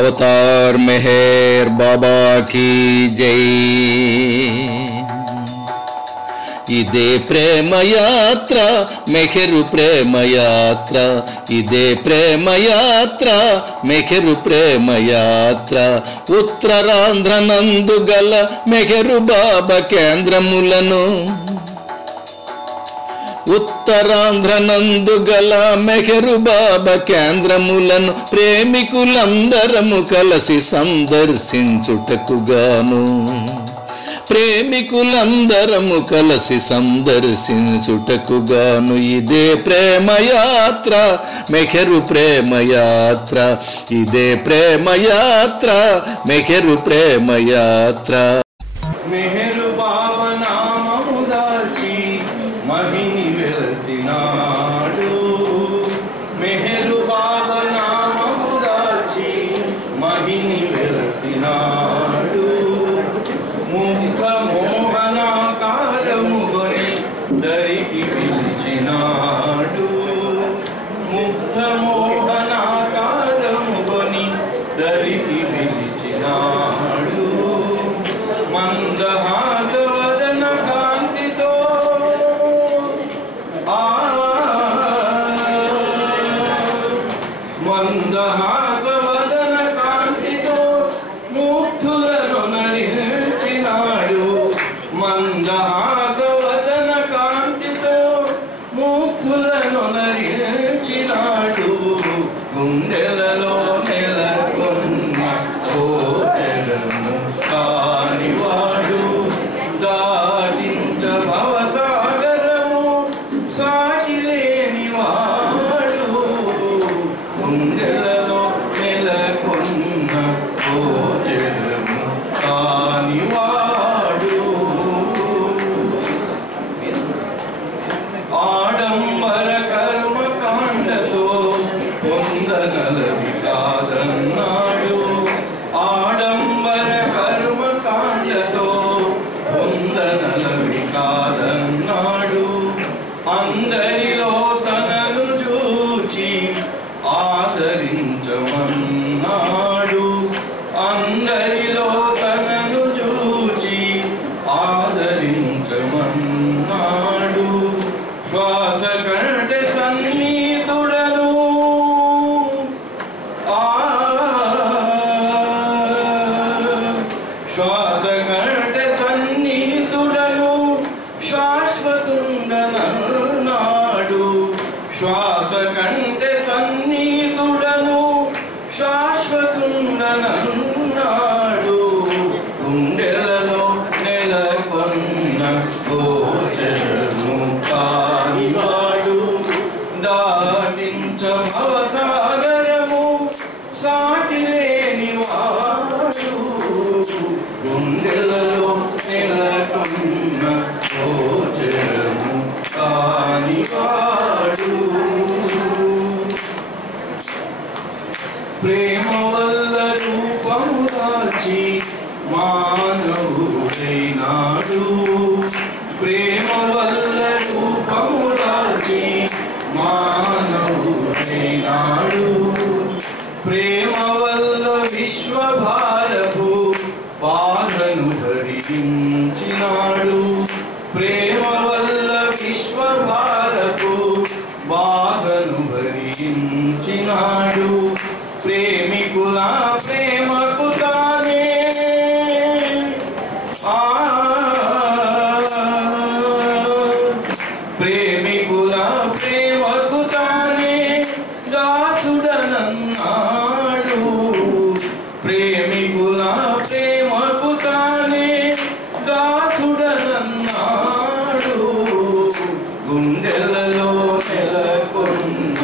अवतार मेहर बाबा की जय। इदे प्रेम यात्रा मेहरु प्रेम यात्रा, इदे प्रेम यात्रा मेहरु प्रेम यात्रा। उत्तरांध्र నందు గల మెహరు బాబా కేంద్రములను, ఉత్తరాంధ్ర నందు గల మెహరు బాబా కేంద్రములను ప్రేమికులందరము కలిసి సందర్శించుటకుగాను, ప్రేమికులందరము కలిసి సందర్శించుటకుగాను ఇదే ప్రేమ యాత్ర మెహరు ప్రేమ యాత్ర, ఇదే ప్రేమ యాత్ర మెహరు ప్రేమ యాత్ర। మెహరు బాబా నామము దాల్చి మహిని వెలసినాడు, మెహరు బాబా నామము దాల్చి మహిని వెలసినాడు। ముఖ మోహనాకారము కొని దరికి పిలిచినాడు, ముఖ మోహనాకారము కొని దరికి పిలిచినాడు। మందహాసవదన కాంతితో మందహాసవదన కాంతితో ముగ్ధులను నరించినాడు, మందహాసవదన కాంతితో ముగ్ధులను నరించినాడు। గుండెలలో నెలకొన్న కోటలను కానివాడు, దాటించ భవసాగరము సాటి లేనివాడు। గుండెలలో నెలకొన్న కోటలను కానివాడు। ఆడంబర కర్మ కాండతో పొందనలవి కాదన్నాడు, ఆడంబర కర్మ కాండతో పొందనలవి కాదన్నాడు। అందరిలో తనను చూచి ఆదరించమన్నాడు, అందరిలో తనను చూచి ఆదరించమన్నాడు। శ్వాస కంటే సన్నిహితుడను, శ్వాస కంటే సన్నిహితుడను శాశ్వతుండనన్నాడు, శ్వాస కంటే సన్నిహితుడను శాశ్వతుండనన్నాడు। గుండెలలో నెలకొన్న గోచరము కానివాడు, దాటించ భవసాగరము సాటి లేనివాడు। గుండెలలో నెలకొన్న గోచరము కానివాడు। ప్రేమ వల్ల రూపము దాల్చి మానవుడైనాడు, ప్రేమ వల్ల రూపము దాల్చి మానవుడైనాడు। ప్రేమ వల్ల విశ్వభారపు బాధను భరించినాడు, ప్రేమ వల్ల విశ్వభారపు బాధను భరించినాడు। ప్రేమికుల ప్రేమకు తానే ప్రేమికుల ప్రేమకు తానే దాసుడనన్నాడు, ప్రేమికుల ప్రేమకు తానే దాసుడనన్నాడు। గుండెలలో నెలకొన్న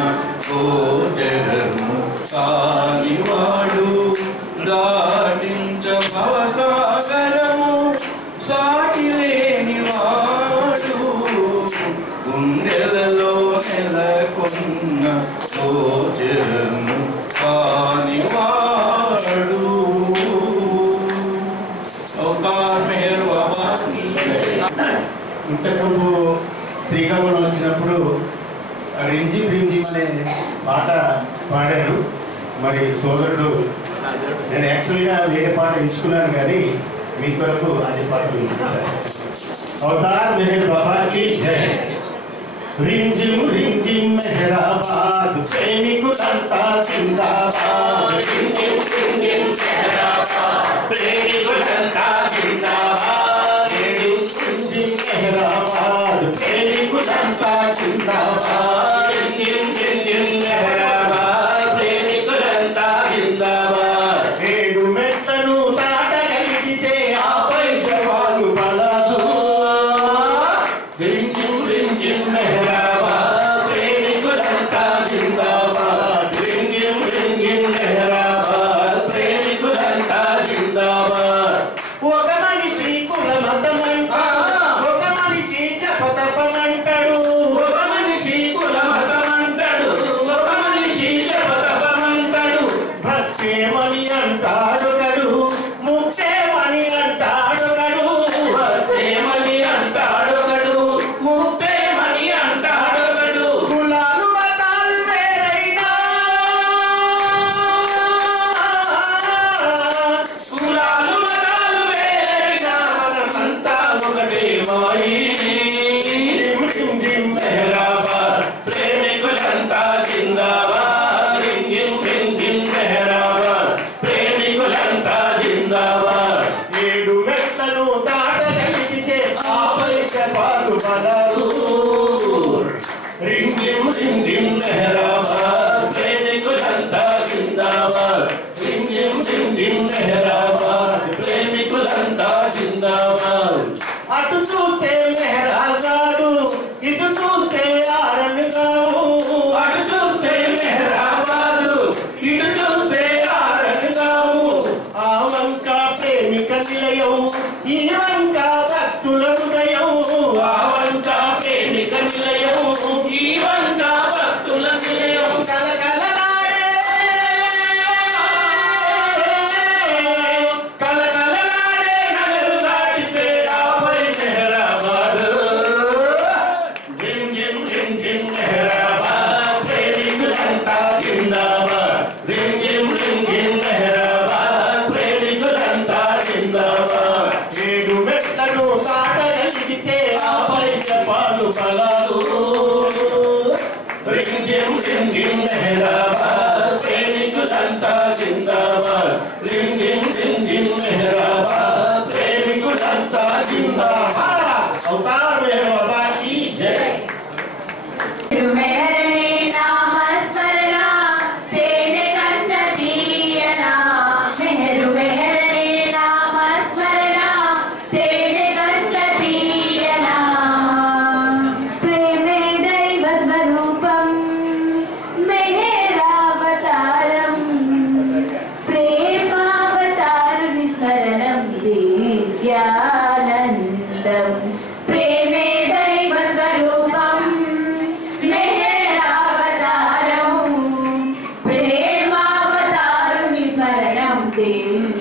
గోచరము కానివాడు, దాటించ భవసాగరము సాటి లేనివాడు। గుండెలలో నెలకొన్న గోచరము కానివాడు। అవతార్ మెహర్ బాబా ఇంతకుముందు శ్రీకాకుళం వచ్చినప్పుడు రింజి రింజి అనే పాట పాడారు. మరి సోదరుడు నేను యాక్చువల్గా వేరే పాట ఎంచుకున్నాను కానీ మీ కొరకు అదే పాట వినిపిస్తాను. అవతార్ మెహర్ బాబాకి జై. రింజిమ్ రింజిమ్ మెహరాబాద్ ప్రేమికులంతా జిందాబాద్. రింజిమ్ రింజిమ్ మెహరాబాద్ ప్రేమికులంతా జిందాబాద్. రింజిమ్ మెహరాబాద్ ప్రేమికులంతా జిందాబాద్. రింజిమ్ రింజిమ్ మెహరాబాద్ ప్రేమికులంతా జిందాబాద్. ఏడు మెట్లను దాటగలిగితే ఆపై జవాలు బలదు. రింజిమ్ రింజిమ్ మెహరాబాద్ ప్రేమికులంతా జిందాబాద్. రింజిమ్ రింజిమ్ మెహరాబాద్ ప్రేమికులంతా జిందాబాద్. ఒక మనిషి కుల మతమంటాడు, ఒక మనిషి జపతపమంటాడు. ఒక మనిషి కుల మతమంటాడు, ఒక మనిషి జపతపమంటాడు. భక్తేమని అంటాడు కడు, ముక్తేమని అంటాడు కడు. భక్తేమని అంటాడు కడు, ముక్తేమని అంటాడు కడు. కులాలు మతాలు వేరైనా, కులాలు మతాలు వేరైనా మనమంతా ఒకటే మాయి. రింజిమ్ రింజిమ్ మెహరాబాద్ ప్రేమికులంతా జిందాబాద్. రింజిమ్ రింజిమ్ మెహరాబాద్ ప్రేమికులంతా జిందాబాద్. ఏడు మెట్లను దాటగలిగితే ఆపై జవాలు బలదు. రింజిమ్ రింజిమ్ మెహరాబాద్ ప్రేమికులంతా జిందాబాద్. రింజిమ్ రింజిమ్ మెహరాబాద్ ప్రేమికులంతా జిందాబాద్. అటు చూస్తే మెహరాబాదు, ఇటు చూస్తే ఆరణ్యగాము. అటు చూస్తే మెహరాబాదు, ఇటు చూస్తే ఆరణ్యగాము. ఆ వంక ప్రేమిక నిలయం, ఈ వంక భక్తుల హృదయం. ఆ వంక ప్రేమిక నిలయం, ఈ వంక భక్తుల నిలయం. కలకలలాడే కలకలలాడే నగరు దాటితే ఆపై మెహరాబాద్. రింజిమ్ రింజిమ్ మెహరాబాద్ ప్రేమికులంతా జిందాబాద్. రింజిమ్ రింజిమ్ మెహరాబాద్ ప్రేమికులంతా జిందాబాద్. ఏడు మెట్లను దాటగలిగితే ఆపై జపాలు బలాలు. రింజిమ్ రింజిమ్ మెహరాబాద్ ప్రేమికులంతా జిందాబాద్. రింజిమ్ రింజిమ్ మెహరాబాద్ ప్రేమికులంతా జిందాబాద్. అవతార్ మెహర్ బాబాకి జై. మెహరనే నామస్మరణ తేనే కన్న జీయనా. మెహరు మెహరనే నామస్మరణ తేనే కన్న తీయనా. ప్రేమే దైవ స్వరూపం మెహరావతారం. ప్రేమావతారుని స్మరణం దివ్యానందం. ప్రేమే దైవ స్వరూపం మెహరావతారం. ప్రేమావతారుని స్మరణం దివ్యానందం.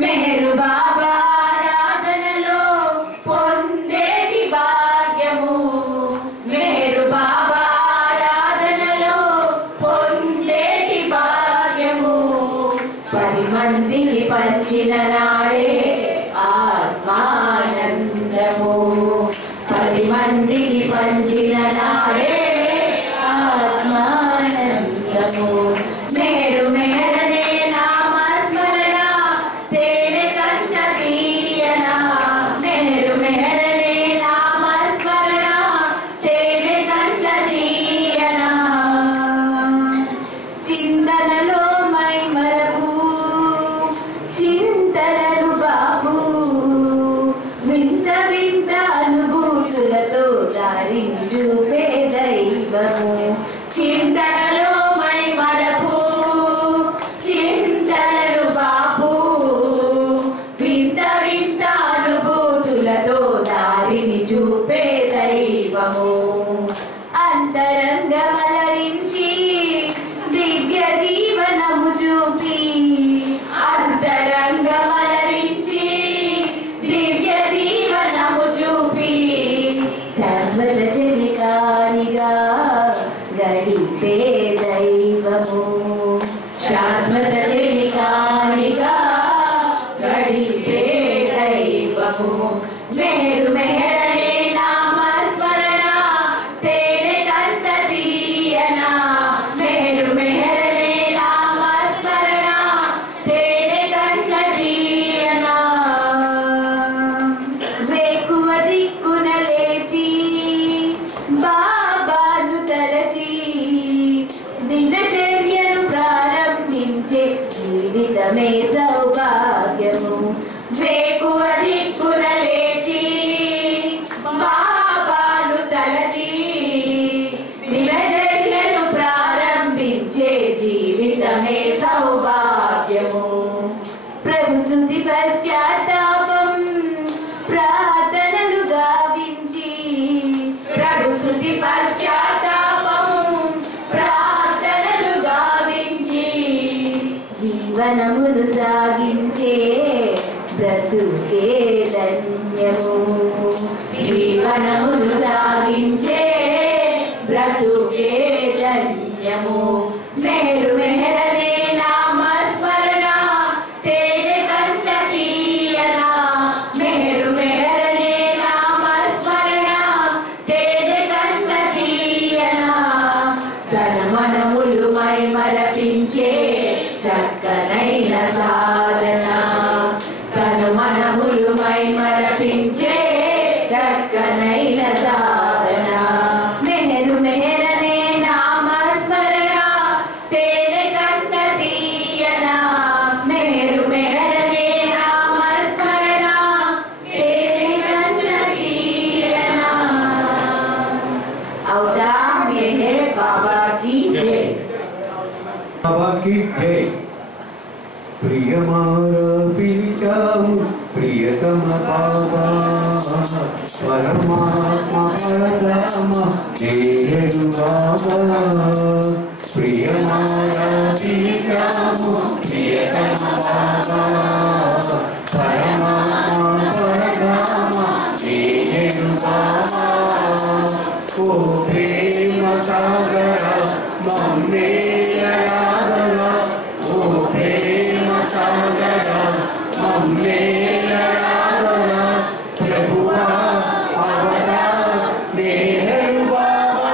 మెహరు బాబా ఆరాధనలో పొందేటి భాగ్యము. మెహరు బాబా ఆరాధనలో పొందేటి భాగ్యము. 10 మందికి పంచిన నాడే ఆత్మానందము. 10 మందికి పంచిన నాడే ఆత్మానందము. మెహరు మెహరనే నామస్మరణ తేనే కన్న తీయనా. మెహరు మెహరనే నామస్మరణ తేనే కన్న తీయనా. చింతనలో మై మరపు చింతనలు బాబు. వింత వింత అనుభూతులతో దారి చూపే దైవము. చింతనలో మై మరపు చింతనలు బాబు. వింత వింత అనుభూతులతో దారిని చూపే దైవము. అంతరంగమలరించి దివ్య జీవనము చూపి. అంతరంగమలరించి దివ్య జీవనము చూపి. జీవము మేరు మెహరనే నామ స్మరణ తేనే కన్న తీయన మేరు మెహరనే నామ స్మరణ తేనే కన్న తీయన వేకువ దిక్కున లేచి బాబాను తలచి దినచర్యను ప్రారంభించే జీవితమే సౌభాగ్యము వేకువ దిక్కున లేచి బాబాను తలచి దినచర్యను ప్రారంభించే జీవితమే సౌభాగ్యము ప్రభు స్తుతి పశ్చాత్తాపం ప్రార్థనలు గావించి ప్రభు స్తుతి పశ్చాత్తాపం ప్రార్థనలు గావించి జీవనమును సాగించే బ్రతుకే ధన్యము జీవనమును సాగించే బ్రతుకే ధన్యము మేరు మెహరనే నామ స్మరణ తేనే కన్న తీయన మేరు మెహరనే నామ స్మరణ తేనే కన్న తీయన తన మనములు మై మరపించే చక్కనైన సాధన తను మనములు మై మరపించే చక్కనైన సాధన మెహరు మెహరనే నామ స్మరణ తేనే కన్న తీయన మెహరు మెహరనే నామ స్మరణ తేనే కన్న తీయన ఔదా మెహర్ బాబా की जय बाबा की जय प्रिय मारा पिलिचाऊ प्रियतम बाबा परमात्मा परधाम नेहरू बाबा प्रिय मारा पिलिचाऊ प्रियतम बाबा परमात्मा परधाम नेहरू बाबा ओ प्रेम सागर मम्मेलराधना ओ प्रेम सागर मम्मेलराधना प्रभुआ अवतार नेहरू बाबा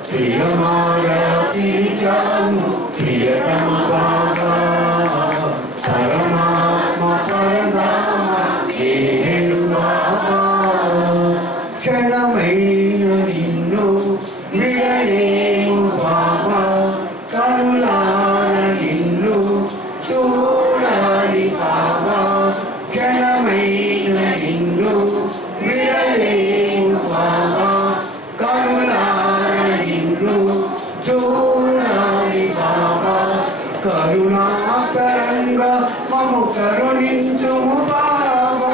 प्रिय मारा पिलिचाऊ प्रियतम बाबा परमात्मा परधाम नेहरू बाबा क्षणమైన నిన్ను విడలేము బాబా కనులార నిన్ను చూడాలి బాబా క్షణమైన నిన్ను విడలేము బాబా కనులార నిన్ను చూడాలి బాబా కరుణాకరంగా మము కరుణించుము బాబా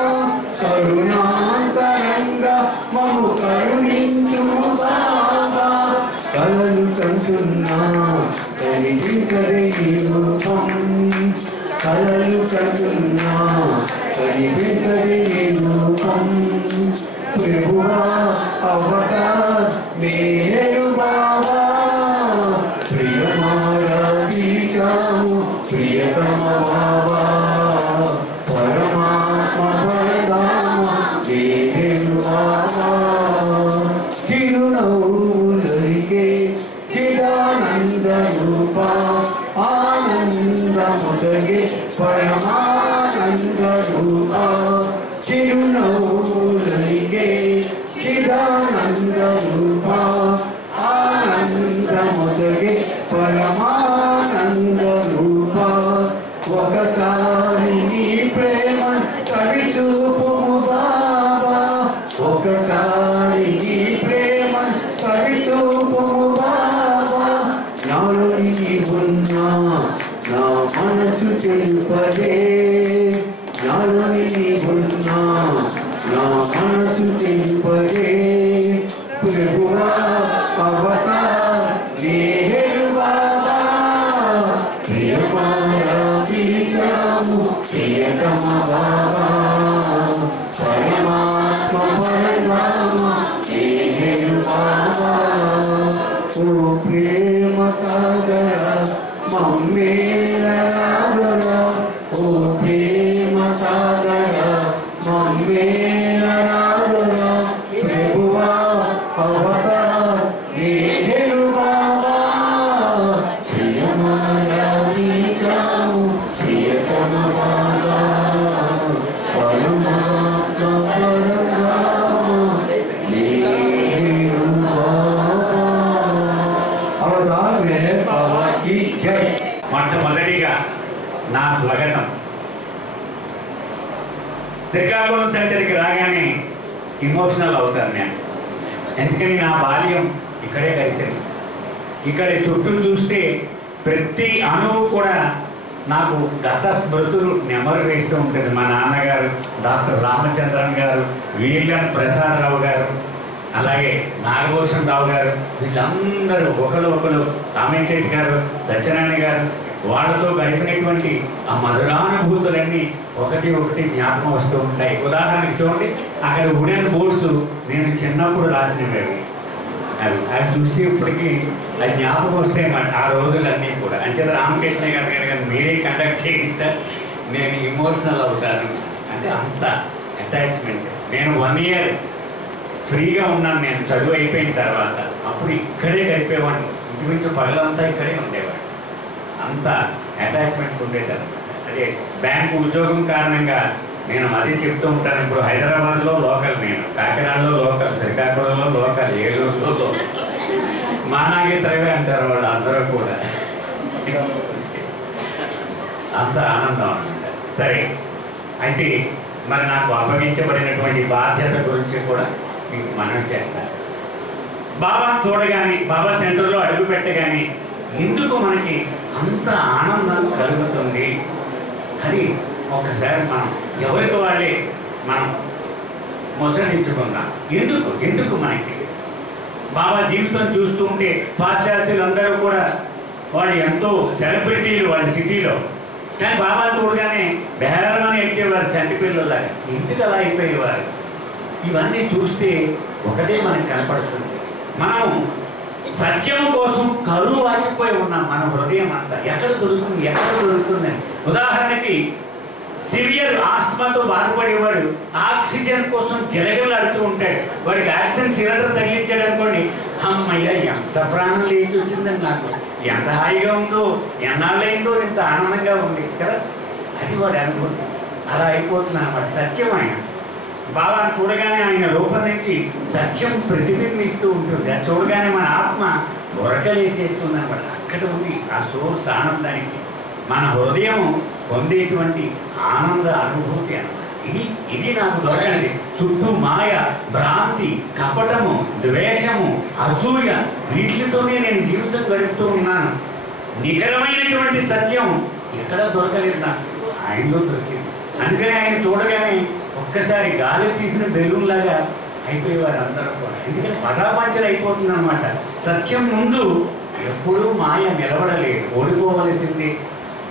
కరుణాకరంగా మము కరుణించుము బాబా కలలు కంటున్నా కనిపించదే నీ రూపం కలలు కంటున్నా కనిపించదే నీ రూపం ప్రభువా అవతార్ నేరు బాబా ప్రియమారా పిలిచాము ప్రియతమ బాబా పరమాత్మ పరధామ నేరు బాబా చిరునవ్వులరికే చిదానంద రూప ఆనందముసగే పరమానంద రూప చిరునవ్వులరికే చిదానంద రూప ఆనందముసగే పరమానంద రూప ఒకసారి నీ ప్రేమ చవి చూపుము బాబా ఒకసారి నీ ప్రేమ చవి చూపుము బాబా నాలో నీ ఉన్నా నా మనసు తెలుపదే నాలో నీ ఉన్నా నా మనసు తెలుపదే ప్రభువా అవతార్ నేరు బాబా ప్రియమారా పిలిచాము ప్రియతమ బాబా పరమాత్మ పరధామ నేరు బాబా ఓ ప్రేమ సాగర మమ్మేలరాధన ఓ ప్రేమ సాగర మొట్టమొదటిగా నా స్వాగతం. శ్రీకాకుళం సెంటర్కి రాగానే ఇమోషనల్ అవుతాను నేను. ఎందుకని నా బాల్యం ఇక్కడే కలిసింది. ఇక్కడ చుట్టూ చూస్తే ప్రతి అణువు కూడా నాకు గత స్మృతులు నెమరు వేస్తూ ఉంటుంది. మా నాన్నగారు డాక్టర్ రామచంద్రన్ గారు, వీర్లన్ ప్రసాదరావు గారు, అలాగే నాగభూషణ్ రావు గారు, వీళ్ళందరూ ఒకరు రామేశ్వరి గారు, సత్యనారాయణ గారు, వాళ్ళతో గడిపినటువంటి ఆ మధురానుభూతులన్నీ ఒకటి జ్ఞాపకం వస్తూ ఉంటాయి. ఉదాహరణకి చూడండి, అక్కడ ఉడెన్ బోర్డ్స్ నేను చిన్నప్పుడు రాసినవి అవి చూస్తే ఇప్పటికీ అది జ్ఞాపకం వస్తాయి అన్నమాట ఆ రోజులన్నీ కూడా. అంచేత రామకృష్ణ గారు కానీ మీరే కండక్ట్ చేయండి సార్, నేను ఇమోషనల్ అవుతాను అంటే అంత అటాచ్మెంట్. నేను 1 year ఫ్రీగా ఉన్నాను నేను చదువు అయిపోయిన తర్వాత. అప్పుడు ఇక్కడే గడిపేవాడిని, ఇంచుమించు పగలంతా ఇక్కడే ఉండేవాడు. అంత అటాచ్మెంట్ ఉండేదన్నమాట. అదే బ్యాంకు ఉద్యోగం కారణంగా నేను అదే చెప్తూ ఉంటాను. ఇప్పుడు హైదరాబాద్లో లోకల్, నేను కాకినాడలో లోకల్, శ్రీకాకుళంలో లోకల్, ఏలూరులో లోకల్, మా నాగేశ్వరవే అంటారు వాళ్ళు అందరూ కూడా. అంత ఆనందం అనమాట. సరే, అయితే మరి నాకు అప్పగించబడినటువంటి బాధ్యత గురించి కూడా మీకు మనం చేస్తాను. బాబా చూడగానే, బాబా సెంటర్లో అడుగు పెట్టగానే ఎందుకు మనకి అంత ఆనందం కలుగుతుంది అది ఒకసారి మనం ఎవరికి వాళ్ళే మనం ముచ్చరించుకుందాం. ఎందుకు మనకి బాబా జీవితం చూస్తూ ఉంటే పాశ్చాత్యులందరూ కూడా వాళ్ళు ఎంతో సెలబ్రిటీలు వాళ్ళ సిటీలో, కానీ బాబా చూడగానే బేరమని ఏడ్చేవారు చంటి పిల్లలాగా. ఎందుకు అలా అయిపోయేవారు? ఇవన్నీ చూస్తే ఒకటే మనకి కనపడుతుంది, మనం సత్యం కోసం కరువు వాచిపోయి ఉన్నాం. మన హృదయం అంతా ఎక్కడ దొరుకుతుందని. ఉదాహరణకి సివియర్ ఆస్మాతో బాధపడేవాడు ఆక్సిజన్ కోసం గిలగిలాడుతూ ఉంటాడు. వాడికి ఆక్సిజన్ సిలిండర్ తగిలించాడు అనుకోండి, అమ్మయ్య ఎంత ప్రాణం లేచి వచ్చిందని, నాకు ఎంత హాయిగా ఉందో, ఎన్నాళ్ళైందో ఇంత ఆనందంగా ఉంది కదా, అది వాడు అనుభూతి. అలా అయిపోతుంది అన్నమాట. సత్యం ఆయన బాబాను చూడగానే ఆయన రూపం నుంచి సత్యం ప్రతిబింబిస్తూ ఉంటుంది. అది చూడగానే మన ఆత్మ ఉరకలేసేస్తుంది అన్నమాట. అక్కడ ఉంది ఆ సోర్స్ ఆనందానికి. మన హృదయం పొందేటువంటి ఆనంద అనుభూతి అన్నమాట. ఇది నాకు దొరకండి. చుట్టూ మాయ, భ్రాంతి, కపటము, ద్వేషము, అసూయ, వీటితోనే నేను జీవితం గడుపుతూ ఉన్నాను. నికరమైనటువంటి సత్యం ఎక్కడ దొరకలేదు నాకు, ఆయనలో దొరికింది. అందుకని ఆయన చూడగానే ఒక్కసారి గాలి తీసిన బెలూన్ లాగా అయిపోయేవారు అందరూ కూడా. ఎందుకంటే పటాపంచలు అయిపోతుంది అనమాట. సత్యం ముందు ఎప్పుడూ మాయ నిలబడలేదు, ఓడిపోవలసింది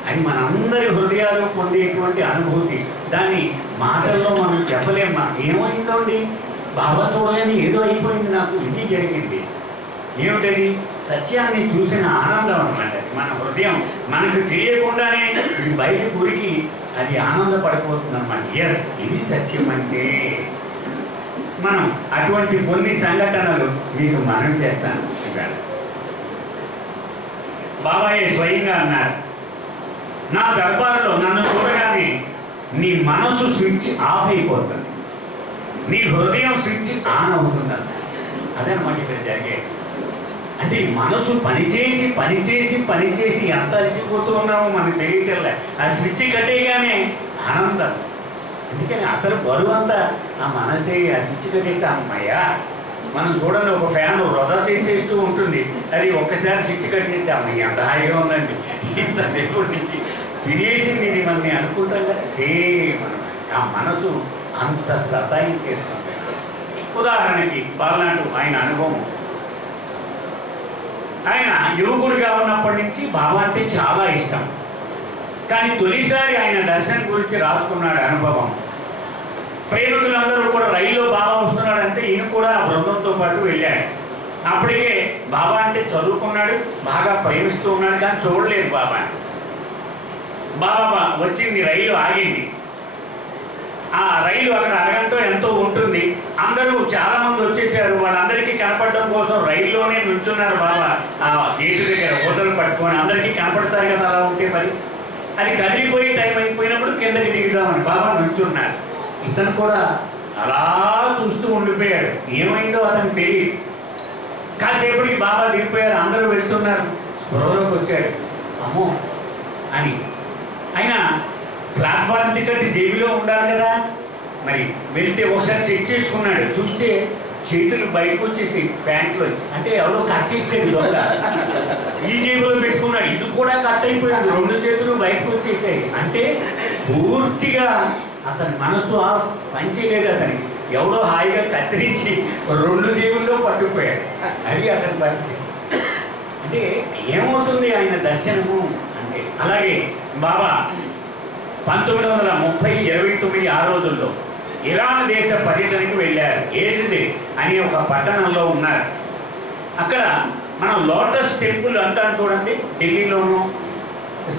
అని మనందరి హృదయాలు పొందేటువంటి అనుభూతి. దాన్ని మాటల్లో మనం చెప్పలేమా. ఏమైందండి బాబా చూడలేని ఏదో అయిపోయింది నాకు, ఇది జరిగింది. ఏమిటది? సత్యాన్ని చూసిన ఆనందం అన్నమాట. మన హృదయం మనకు తెలియకుండానే ఇది బయట గురికి అది ఆనందపడిపోతుంది అన్నమాట. ఎస్, ఇది సత్యం అంటే. మనం అటువంటి కొన్ని సంఘటనలు మీకు మనం చేస్తాను. బాబాయే స్వయంగా అన్నారు, నా దర్బారులో నన్ను చూడగానే నీ మనసు స్విచ్ ఆఫ్ అయిపోతుంది, నీ హృదయం స్విచ్ ఆన్ అవుతుంది. అదనమాట ఇక్కడ జరిగేది. అంటే మనసు పనిచేసి ఎంత అలసిపోతూ ఉన్నామో మనకు తెలియటంలే. ఆ స్విచ్ కట్టేయగానే ఆనందం. అందుకని అసలు బరువు అంతా ఆ మనసే. ఆ స్విచ్ కట్టేస్తే అమ్మయ్యా, మనం చూడండి ఒక ఫ్యాన్ వృధా చేసేస్తూ ఉంటుంది, అది ఒక్కసారి స్విచ్ కట్టేస్తే అమ్మయ్య ఎంత హాయిగా ఉందండి, ఇంతసేపు నుంచి తినేసింది ఇది మనని అనుకుంటాం కదా. సేమ్ ఆ మనసు అంత సతాయించేస్తుంది. ఉదాహరణకి బాలనాటు ఆయన అనుభవం. ఆయన యువకుడిగా ఉన్నప్పటి నుంచి బాబా అంటే చాలా ఇష్టం. కానీ తొలిసారి ఆయన దర్శనం గురించి రాసుకున్నాడు అనుభవం. ప్రేమికులందరూ కూడా రైల్లో బాబా వస్తున్నాడంటే ఈయన కూడా ఆ బృందంతో పాటు వెళ్ళాడు. అప్పటికే బాబా అంటే చదువుకున్నాడు, బాగా ప్రేమిస్తూ ఉన్నాడు, కానీ చూడలేదు బాబాని. బాబా వచ్చింది, రైలు ఆగింది. ఆ రైలు అక్కడ అరగంట అందరూ చాలా మంది వచ్చేసారు. వాళ్ళందరికీ కనపడడం కోసం రైల్లోనే నుంచున్నారు బాబా. ఆ గేటు దగ్గర హోటల్ పట్టుకొని అందరికీ కనపడతారు కదా, అలా ఉంటే మరి అది కదిలిపోయి టైం అయిపోయినప్పుడు కిందకి దిగుదామని బాబా నుంచున్నారు. ఇతను కూడా అలా చూస్తూ ఉండిపోయాడు. ఏమైందో అతనికి తెలియదు. కాసేపటికి బాబా దిగిపోయారు, అందరూ వెళ్తున్నారు. స్పృహలోకి వచ్చాడు. అమ్మో అని అయినా ప్లాట్ఫామ్ టికెట్ జేబులో ఉండాలి కదా, మరి వెళ్తే ఒకసారి చెక్ చేసుకున్నాడు. చూస్తే చేతులు బయటకు వచ్చేసి ప్యాంట్లో అంటే ఎవరో కట్ చేసేది దొంగ. ఈ జేబులో పెట్టుకున్నాడు, ఇది కూడా కట్ అయిపోయింది, 2 చేతులు బయటకు వచ్చేసాయి. అంటే పూర్తిగా అతని మనసు ఆఫ్ పనిచేయలేదు. అతనికి ఎవడో హాయిగా కత్తిరించి 2 జేబుల్లో పట్టుకుపోయాడు. అది అతని పరిస్థితి. అంటే ఏమవుతుంది ఆయన దర్శనము అంటే. అలాగే బాబా 1929 ఆ రోజుల్లో ఇరాన్ దేశ పర్యటనకు వెళ్ళారు. ఏజ్దే అనే ఒక పట్టణంలో ఉన్నారు. అక్కడ మనం లోటస్ టెంపుల్ అంటాం చూడండి, ఢిల్లీలోను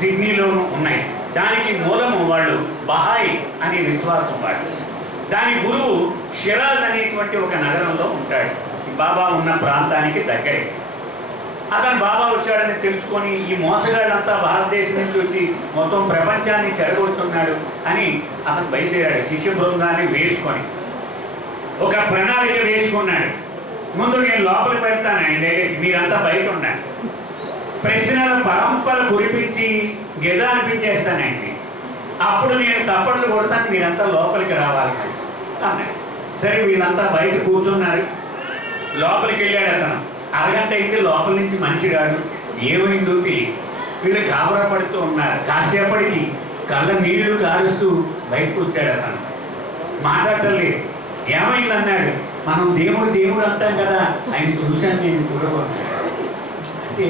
సిడ్నీలోను ఉన్నాయి. దానికి మూలము వాళ్ళు బహాయి అనే విశ్వాసం వాళ్ళు. దాని గురువు షిరాజ్ అనేటువంటి ఒక నగరంలో ఉంటాడు. బాబా ఉన్న ప్రాంతానికి దగ్గరే. అతను బాబా వచ్చాడని తెలుసుకొని ఈ మోసగాళ్ళంతా భారతదేశం నుంచి వచ్చి మొత్తం ప్రపంచాన్ని చెడగొడుతున్నాడు అని అతను బయలుదేరాడు. శిష్య బృందాన్ని వేసుకొని ఒక ప్రణాళిక వేసుకున్నాడు. ముందు నేను లోపలికి పెడతానండి, మీరంతా బయట ఉండండి. ప్రశ్నల పరంపర కురిపించి గెజ అనిపించేస్తానండి. అప్పుడు నేను తప్పట్లు కొడతాను, మీరంతా లోపలికి రావాలి అన్నాడు. సరే వీళ్ళంతా బయట కూర్చున్నారు. లోపలికి వెళ్ళాడు అతను. అరగంట అయింది, లోపల నుంచి మనిషి రాడు. ఏమైందో తెలియదు. వీళ్ళు గాబరా పడుతూ ఉన్నారు. కాసేపటికి కళ్ళ నీళ్లు కారుస్తూ బయటకు వచ్చాడు అతను. మాట్లాడలేదు. ఏమైంది అన్నాడు. మనం దేవుడు అంటాం కదా, ఆయన చూశాను నేను చూడవచ్చు. అంటే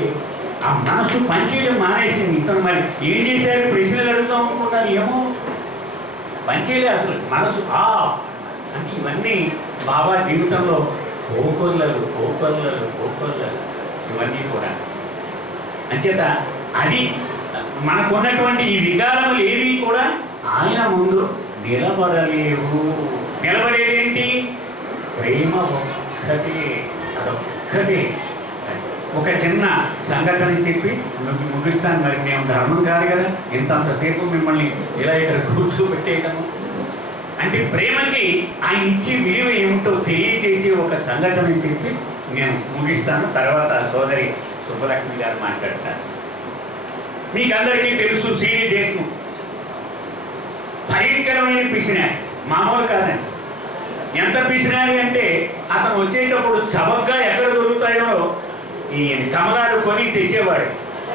ఆ మనసు పనిచేయడం మానేసింది. ఇతను మరి ఏం చేశారు, ప్రశ్నలు అడుగుతాం అనుకుంటారు. ఏమో పనిచేయలే అసలు మనసు. అంటే ఇవన్నీ బాబా జీవితంలో కోకొల్లలు ఇవన్నీ కూడా. అంచేత అది మనకున్నటువంటి ఈ వికారములు ఏవి కూడా ఆయన ముందు నిలబడలేవు. నిలబడేదేంటి? ప్రేమ ఒక్కటే, అదొక్కటే. ఒక చిన్న సంఘటన చెప్పి ముగిస్తాను. మరి మేము ధర్మం కాదు కదా ఇంతంతసేపు మిమ్మల్ని ఇలా ఇక్కడ కూర్చోబెట్టేయటము. అంటే ప్రేమకి ఆయన ఇచ్చే విలువ ఏమిటో తెలియజేసి ఒక సంఘటన చెప్పి నేను ముగిస్తాను. తర్వాత సోదరి సుబ్బలక్ష్మి గారు మాట్లాడతారు. మీకు అందరికీ తెలుసు, సిడి దేశ్ముఖ్ భయంకరమైన పిసినారి, మామూలు కాదండి. ఎంత పిసినారి అంటే అతను వచ్చేటప్పుడు చవకగా ఎక్కడ దొరుకుతాయో ఈ కమలాలు కొని తెచ్చేవాడు.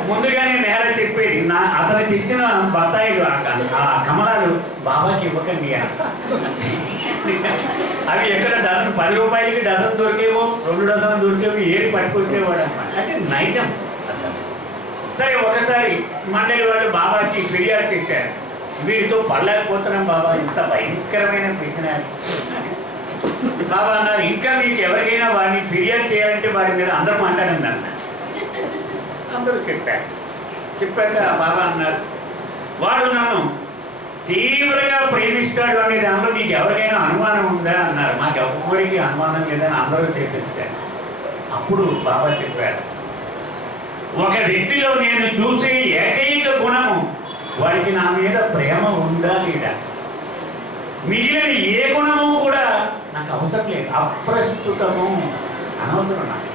ముందుగానే నేల చెప్పేది, అతను తెచ్చిన బత్తాయిలు ఆ కమలాలు బాబాకి ఇవ్వకండి. అవి ఎక్కడ డజన్ 10 రూపాయలకి డజన్ దొరికేవో, 2 డజన్ దొరికేవో ఏరి పట్టుకొచ్చేవాడు అన్నమాట. అంటే నైజం. సరే ఒకసారి మండలి వాళ్ళు బాబాకి ఫిర్యాదు చేశారు. వీడితో పడలేకపోతున్నాం బాబా, ఇంత భయంకరమైన పిసినారి. బాబా అన్నారు, ఇంకా మీకు ఎవరికైనా వాడిని ఫిర్యాదు చేయాలంటే వాడి మీద అందరూ మాట్లాడండి అన్నారు. అందరూ చెప్పాక బాబా అన్నారు, వాడు నన్ను తీవ్రంగా ప్రేమిస్తాడు అనే దానిలో నీకు ఎవరికైనా అనుమానం ఉందా అన్నారు. మాకు ఎవరికి అనుమానం లేదని అందరూ చెప్పారు. అప్పుడు బాబా చెప్పారు, ఒక వ్యక్తిలో నేను చూసే ఏకైక గుణము వాడికి నా మీద ప్రేమ ఉందా లేదా. మిగిలిన ఏ గుణము కూడా నాకు అవసరం లేదు, అప్రస్తుతము, అనవసరం నాకు.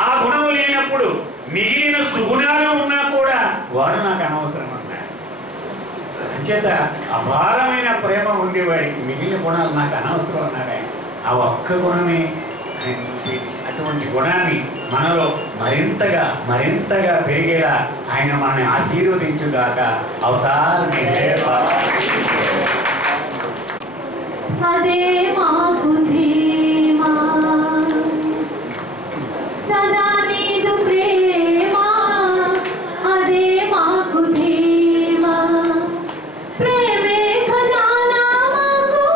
ఆ గుణము లేనప్పుడు మిగిలిన సుగుణాలు ఉన్నా కూడా వాడు నాకు అనవసరం అన్నాడు. అంచేత అపారమైన ప్రేమ ఉంది వాడికి, మిగిలిన గుణాలు నాకు అనవసరం అన్నాడు ఆయన. ఆ ఒక్క గుణమే ఆయన చూసి అటువంటి గుణాన్ని మనలో మరింతగా పెరిగేలా ఆయన మనల్ని ఆశీర్వదించుగాక. అవతారమే అదే మాకు ధీమా, సదా నీదు ప్రేమ, అదే మాకు ధీమా. ప్రేమే ఖజానా మాకు,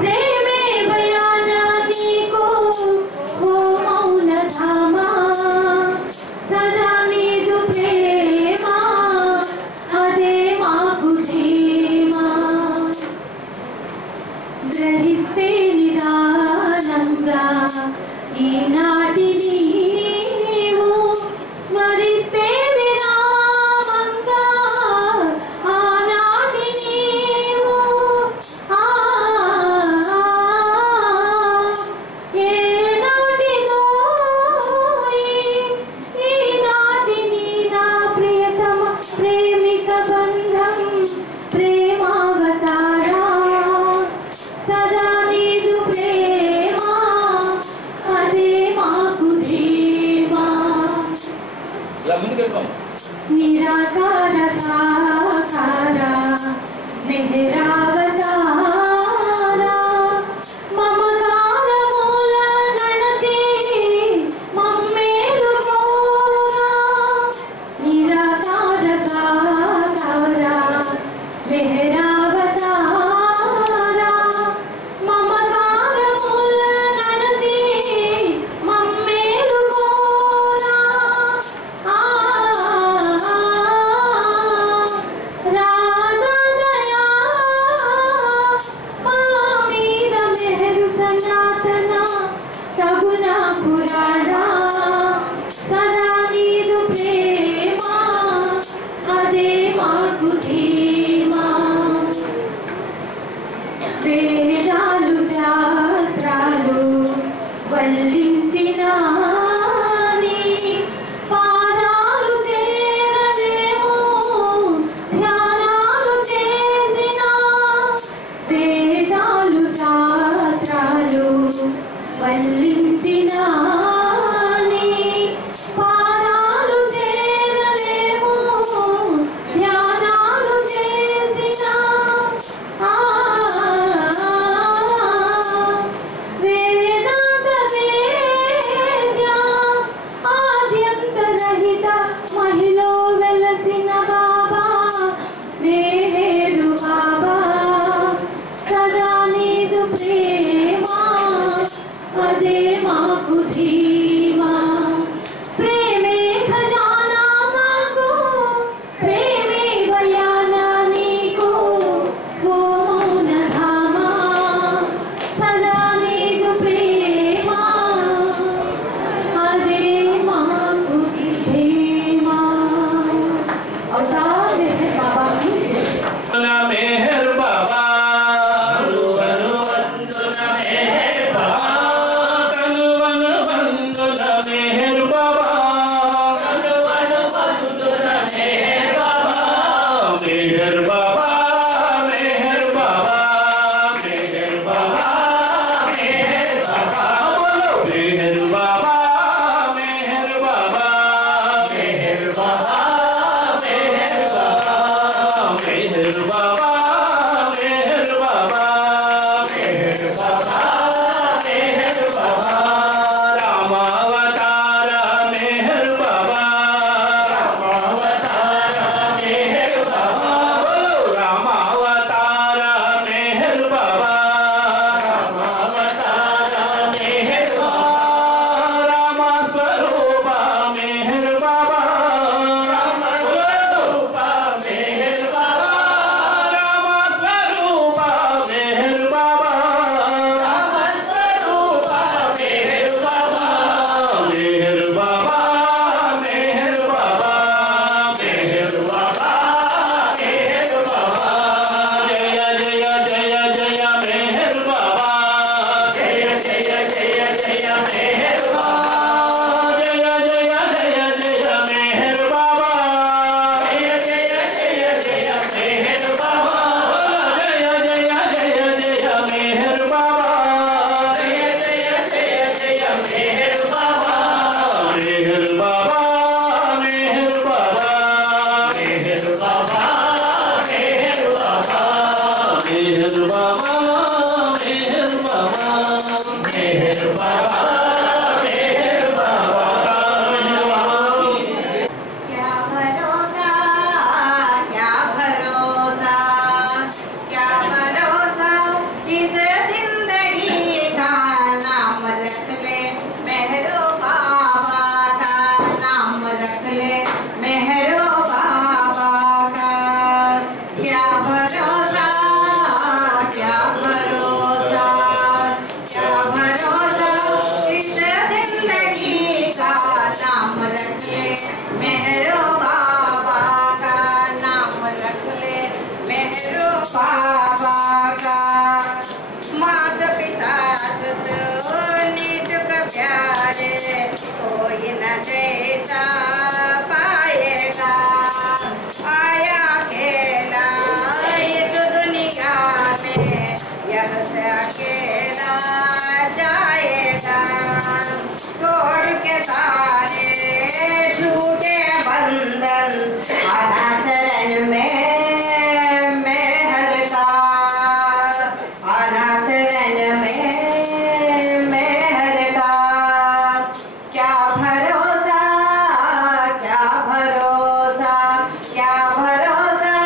ప్రేమే బయానా నీకు, ఓ మౌన ధామా. సదా నీదు ప్రేమ, అదే మాకు ధీమా. వల్లించినాని పాదాలు చేరలేము ధ్యానాలు చేసిన వేదాలు శాస్త్రాలు వల్లించినాని పాదాలు చేరలేము ధ్యానాలు చేసిన వేదాంత వేద్య ఆద్యంతరహిత మహిలో వెలసిన బాబా మేరు బాబా సదా నీదు ప్రేమ అదే మాకు ధీమా ప్రేమే ఖజానా మాకు ప్రేమే బయానా నీకు ఓ మౌనధామా సదా నీదు ప్రేమ అదే మాకు ధీమా అవతార్ మెహర్ బాబా की जय मेहर बाबा मेहर बाबा मेहर बाबा मेहर बाबा मेहर बाबा मेहर बाबा मेहर बाबा मेहर बाबा बोलो मेहर बाबा मेहर बाबा मेहर बाबा मेहर बाबा मेहर बाबा मेहर बाबा मेहर बाबा मेहर बाबा रामावतार मेहर बाबा रामावतार मेहर बाबा बोलो रामावतार मेहर बाबा रामावतार मेहर बाबा राम स्वरूप मेहर बाबा राम स्वरूप मेहर बाबा राम स्वरूप मेहर बाबा राम स्वरूप मेहर बाबा मेहर बाबा मेहर बाबा मेहर बाबा मेहर बाबा जय जय जय जय मेहर बाबा जय जय जय जय मेहर बाबा जय जय जय जय मेहर बाबा जय जय जय जय मेहर बाबा जय जय जय जय मेहर बाबा जय जय जय जय मेहर बाबा मेहर बाबा मेहर बाबा मेहर बाबा मेहर बाबा मेहर बाबा मेहर बाबा मेहर बाबा मेहर बाबा क्या भरोसा क्या भरोसा क्या भरोसा इस जिंदगी का नाम रख ले मेहरो बाबा का नाम रख ले मेहरो बाबा का क्या भरोसा क्या भरोसा क्या भरोसा इस जिंदगी का नाम रख ले मेहरो बाबा का नाम रख ले मेहरो बाबा का माता पिता सुत नीटक प्यारे कोई न जैसा पाएगा आया अकेला इस दुनिया में यह से अकेला जाएगा छोड़ के सारे झूठे बंधन आना शरण में मेहर का आना शरण में मेहर का क्या भरोसा क्या भरोसा क्या भरोसा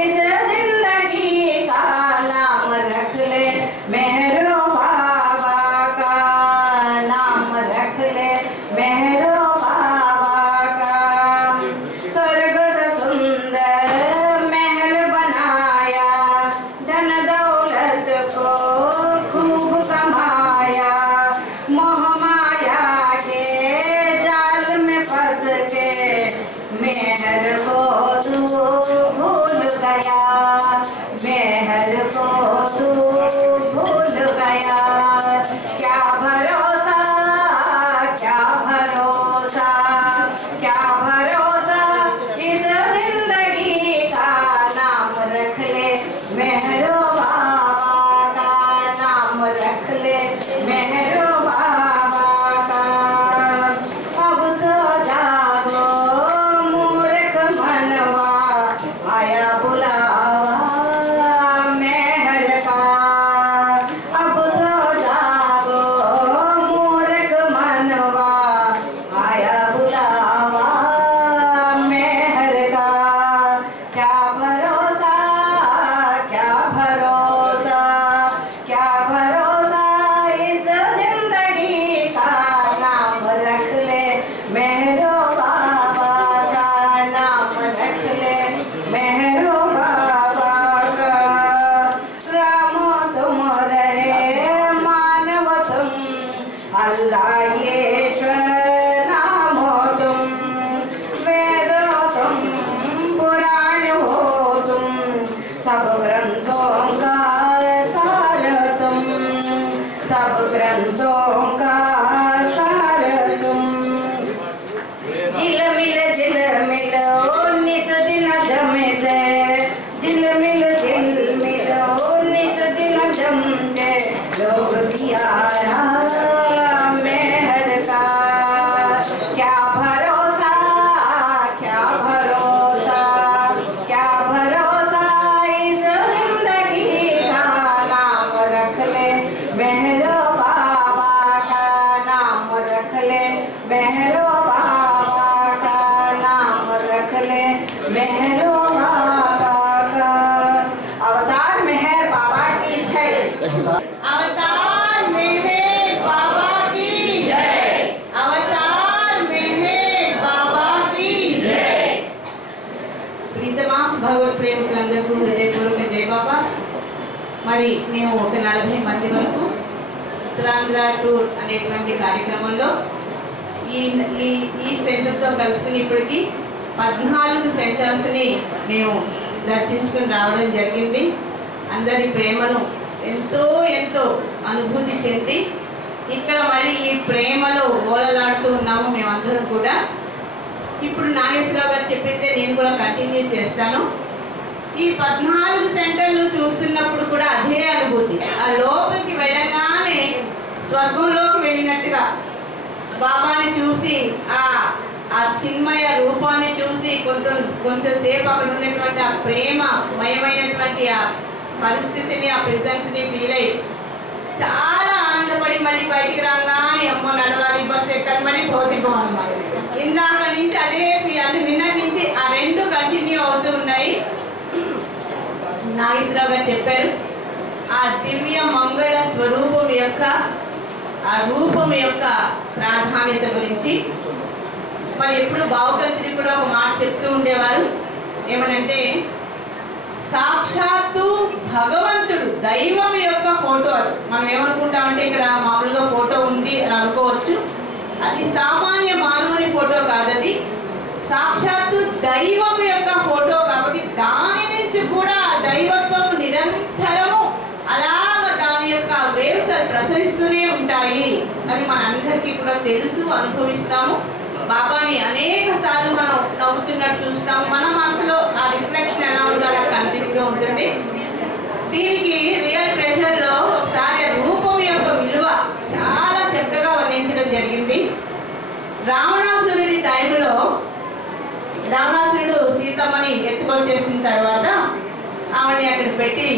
इस जिंदगी का नाम रख ले मेहरो बाबा का नाम रख ले मेहरो बाबा का स्वर्ग से सुंदर महल बनाया धन दौलत को खूब कमाया मोह माया के जाल में फंस के मेहर को तू भूल गया मेहर को तू भूल गया क्या भरोसा उजियारा मेहर का क्या भरोसा, क्या भरोसा, क्या भरोसा इस जिंदगी का। नाम रख ले मेहरो बाबा का, नाम रख ले मेहरो बाबा का, नाम रख ले मेहरो बाबा का। अवतार मेहर बाबा की जय। अवतार मेहर बाबा की जय। अवतार मेहर बाबा की जय। ప్రీతమా భగవత్ ప్రేమికులందరికీ హృదయపూర్వక జై బాబా. మరి మేము ఒక 40 మంది వరకు ఉత్తరాంధ్ర టూర్ అనేటువంటి కార్యక్రమంలో ఈ సెంటర్తో కలుపుకుని ఇప్పటికి 14 సెంటర్స్ని మేము దర్శించుకుని రావడం జరిగింది. అందరి ప్రేమను ఎంతో ఎంతో అనుభూతి చెంది ఇక్కడ మళ్ళీ ఈ ప్రేమలో ఓలలాడుతూ ఉన్నాము మేమందరం కూడా. ఇప్పుడు నాగేశ్వరరావు గారు చెప్పిందే నేను కూడా కంటిన్యూ చేస్తాను. ఈ 14 సెంటర్లు చూస్తున్నప్పుడు కూడా అదే అనుభూతి. ఆ లోపలికి వెళ్ళగానే స్వర్గంలోకి వెళ్ళినట్టుగా బాబాని చూసి ఆ చిన్మయ రూపాన్ని చూసి కొంచెం సేపు అక్కడ ఉన్నటువంటి ఆ ప్రేమమయమైనటువంటి ఆ పరిస్థితిని, ఆ ప్రెజెన్స్ని ఫీల్ అయ్యి చాలా ఆనందపడి మళ్ళీ బయటికి రాగానే అమ్మో నడవాలి బస్ ఎక్కాలి మళ్ళీ భౌతికం అన్నమాట. ఇందాక నుంచి అదే అది నిన్నటి నుంచి ఆ రెండు కంటిన్యూ అవుతూ ఉన్నాయి. నాగేశ్వరరావు గారు చెప్పారు ఆ దివ్య మంగళ స్వరూపం యొక్క ఆ రూపం యొక్క ప్రాధాన్యత గురించి. మరి ఎప్పుడు బావుకల్సి కూడా ఒక మాట చెప్తూ ఉండేవారు. ఏమనంటే సాక్షాత్తు భగవంతుడు దైవం యొక్క ఫోటో. మనం ఏమనుకుంటామంటే ఇక్కడ మామూలుగా ఫోటో ఉంది అని అనుకోవచ్చు. అది సామాన్య మానవుని ఫోటో కాదది, సాక్షాత్తు దైవం యొక్క ఫోటో. కాబట్టి దాని నుంచి కూడా దైవత్వం నిరంతరము అలాగ దాని యొక్క వేవ్స్ ప్రసరిస్తూనే ఉంటాయి. అది మనందరికీ కూడా తెలుసు, అనుభవిస్తాము. బాబాని అనేక సార్లు మనం నవ్వుతున్నట్టు చూస్తాము. మన మనసులో ఆ రిఫ్లెక్షన్ ఎలా ఉందో అలా కనిపిస్తూ ఉంటుంది. దీనికి రియల్ ప్రెషర్లో ఒకసారి రూపం యొక్క విలువ చాలా చక్కగా వర్ణించడం జరిగింది. రావణాసురుడి టైంలో రావణాసురుడు సీతమ్మని ఎత్తుకొచ్చేసిన తర్వాత ఆవిడని అక్కడ పెట్టి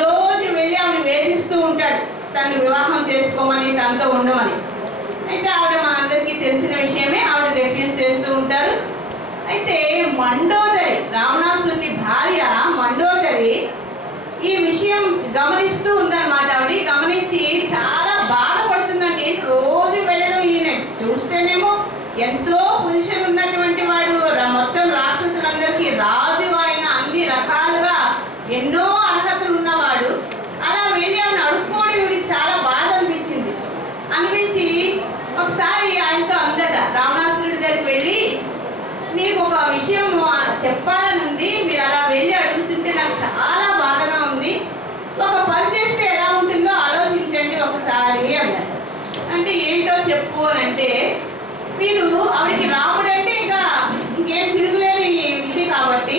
రోజు వెళ్ళి ఆవిడని వేధిస్తూ ఉంటాడు, తను వివాహం చేసుకోమని, తనతో ఉండమని. అయితే ఆవిడ మా అందరికీ తెలిసిన విషయమే, ఆవిడ రిఫ్యూజ్ చేస్తూ ఉంటారు. అయితే మండోదరి, రావణాసురుని భార్య మండోదరి ఈ విషయం గమనిస్తూ ఉందన్నమాట. ఆవిడ గమనించి చాలా బాధపడుతుందండి. రోజు వెళ్ళడం, ఈయన చూస్తేనేమో ఎంతో పురుషులు ఉన్నటువంటి వాడు, మొత్తం రాక్షసులందరికీ రాజు ఆయన, అన్ని రకాలుగా ఎన్నో అర్హతలు ఉన్నవాడు. అలా వెళ్ళి ఆమె అడుక్కోవడం వీడికి చాలా బాధ అనిపించి ఒకసారి ఆయనతో అందట, రావణాసురుడి దగ్గరికి వెళ్ళి నీకు ఒక విషయం చెప్పాలని ఉంది, మీరు అలా వెళ్ళి అడుగుతుంటే నాకు చాలా బాధగా ఉంది, ఒక పని చేస్తే ఎలా ఉంటుందో ఆలోచించండి ఒకసారి అన్నారు. అంటే ఏంటో చెప్పు అని అంటే, మీరు ఆవిడకి రాముడు అంటే ఇంకా ఇంకేం తిరుగులేని ఇది కాబట్టి,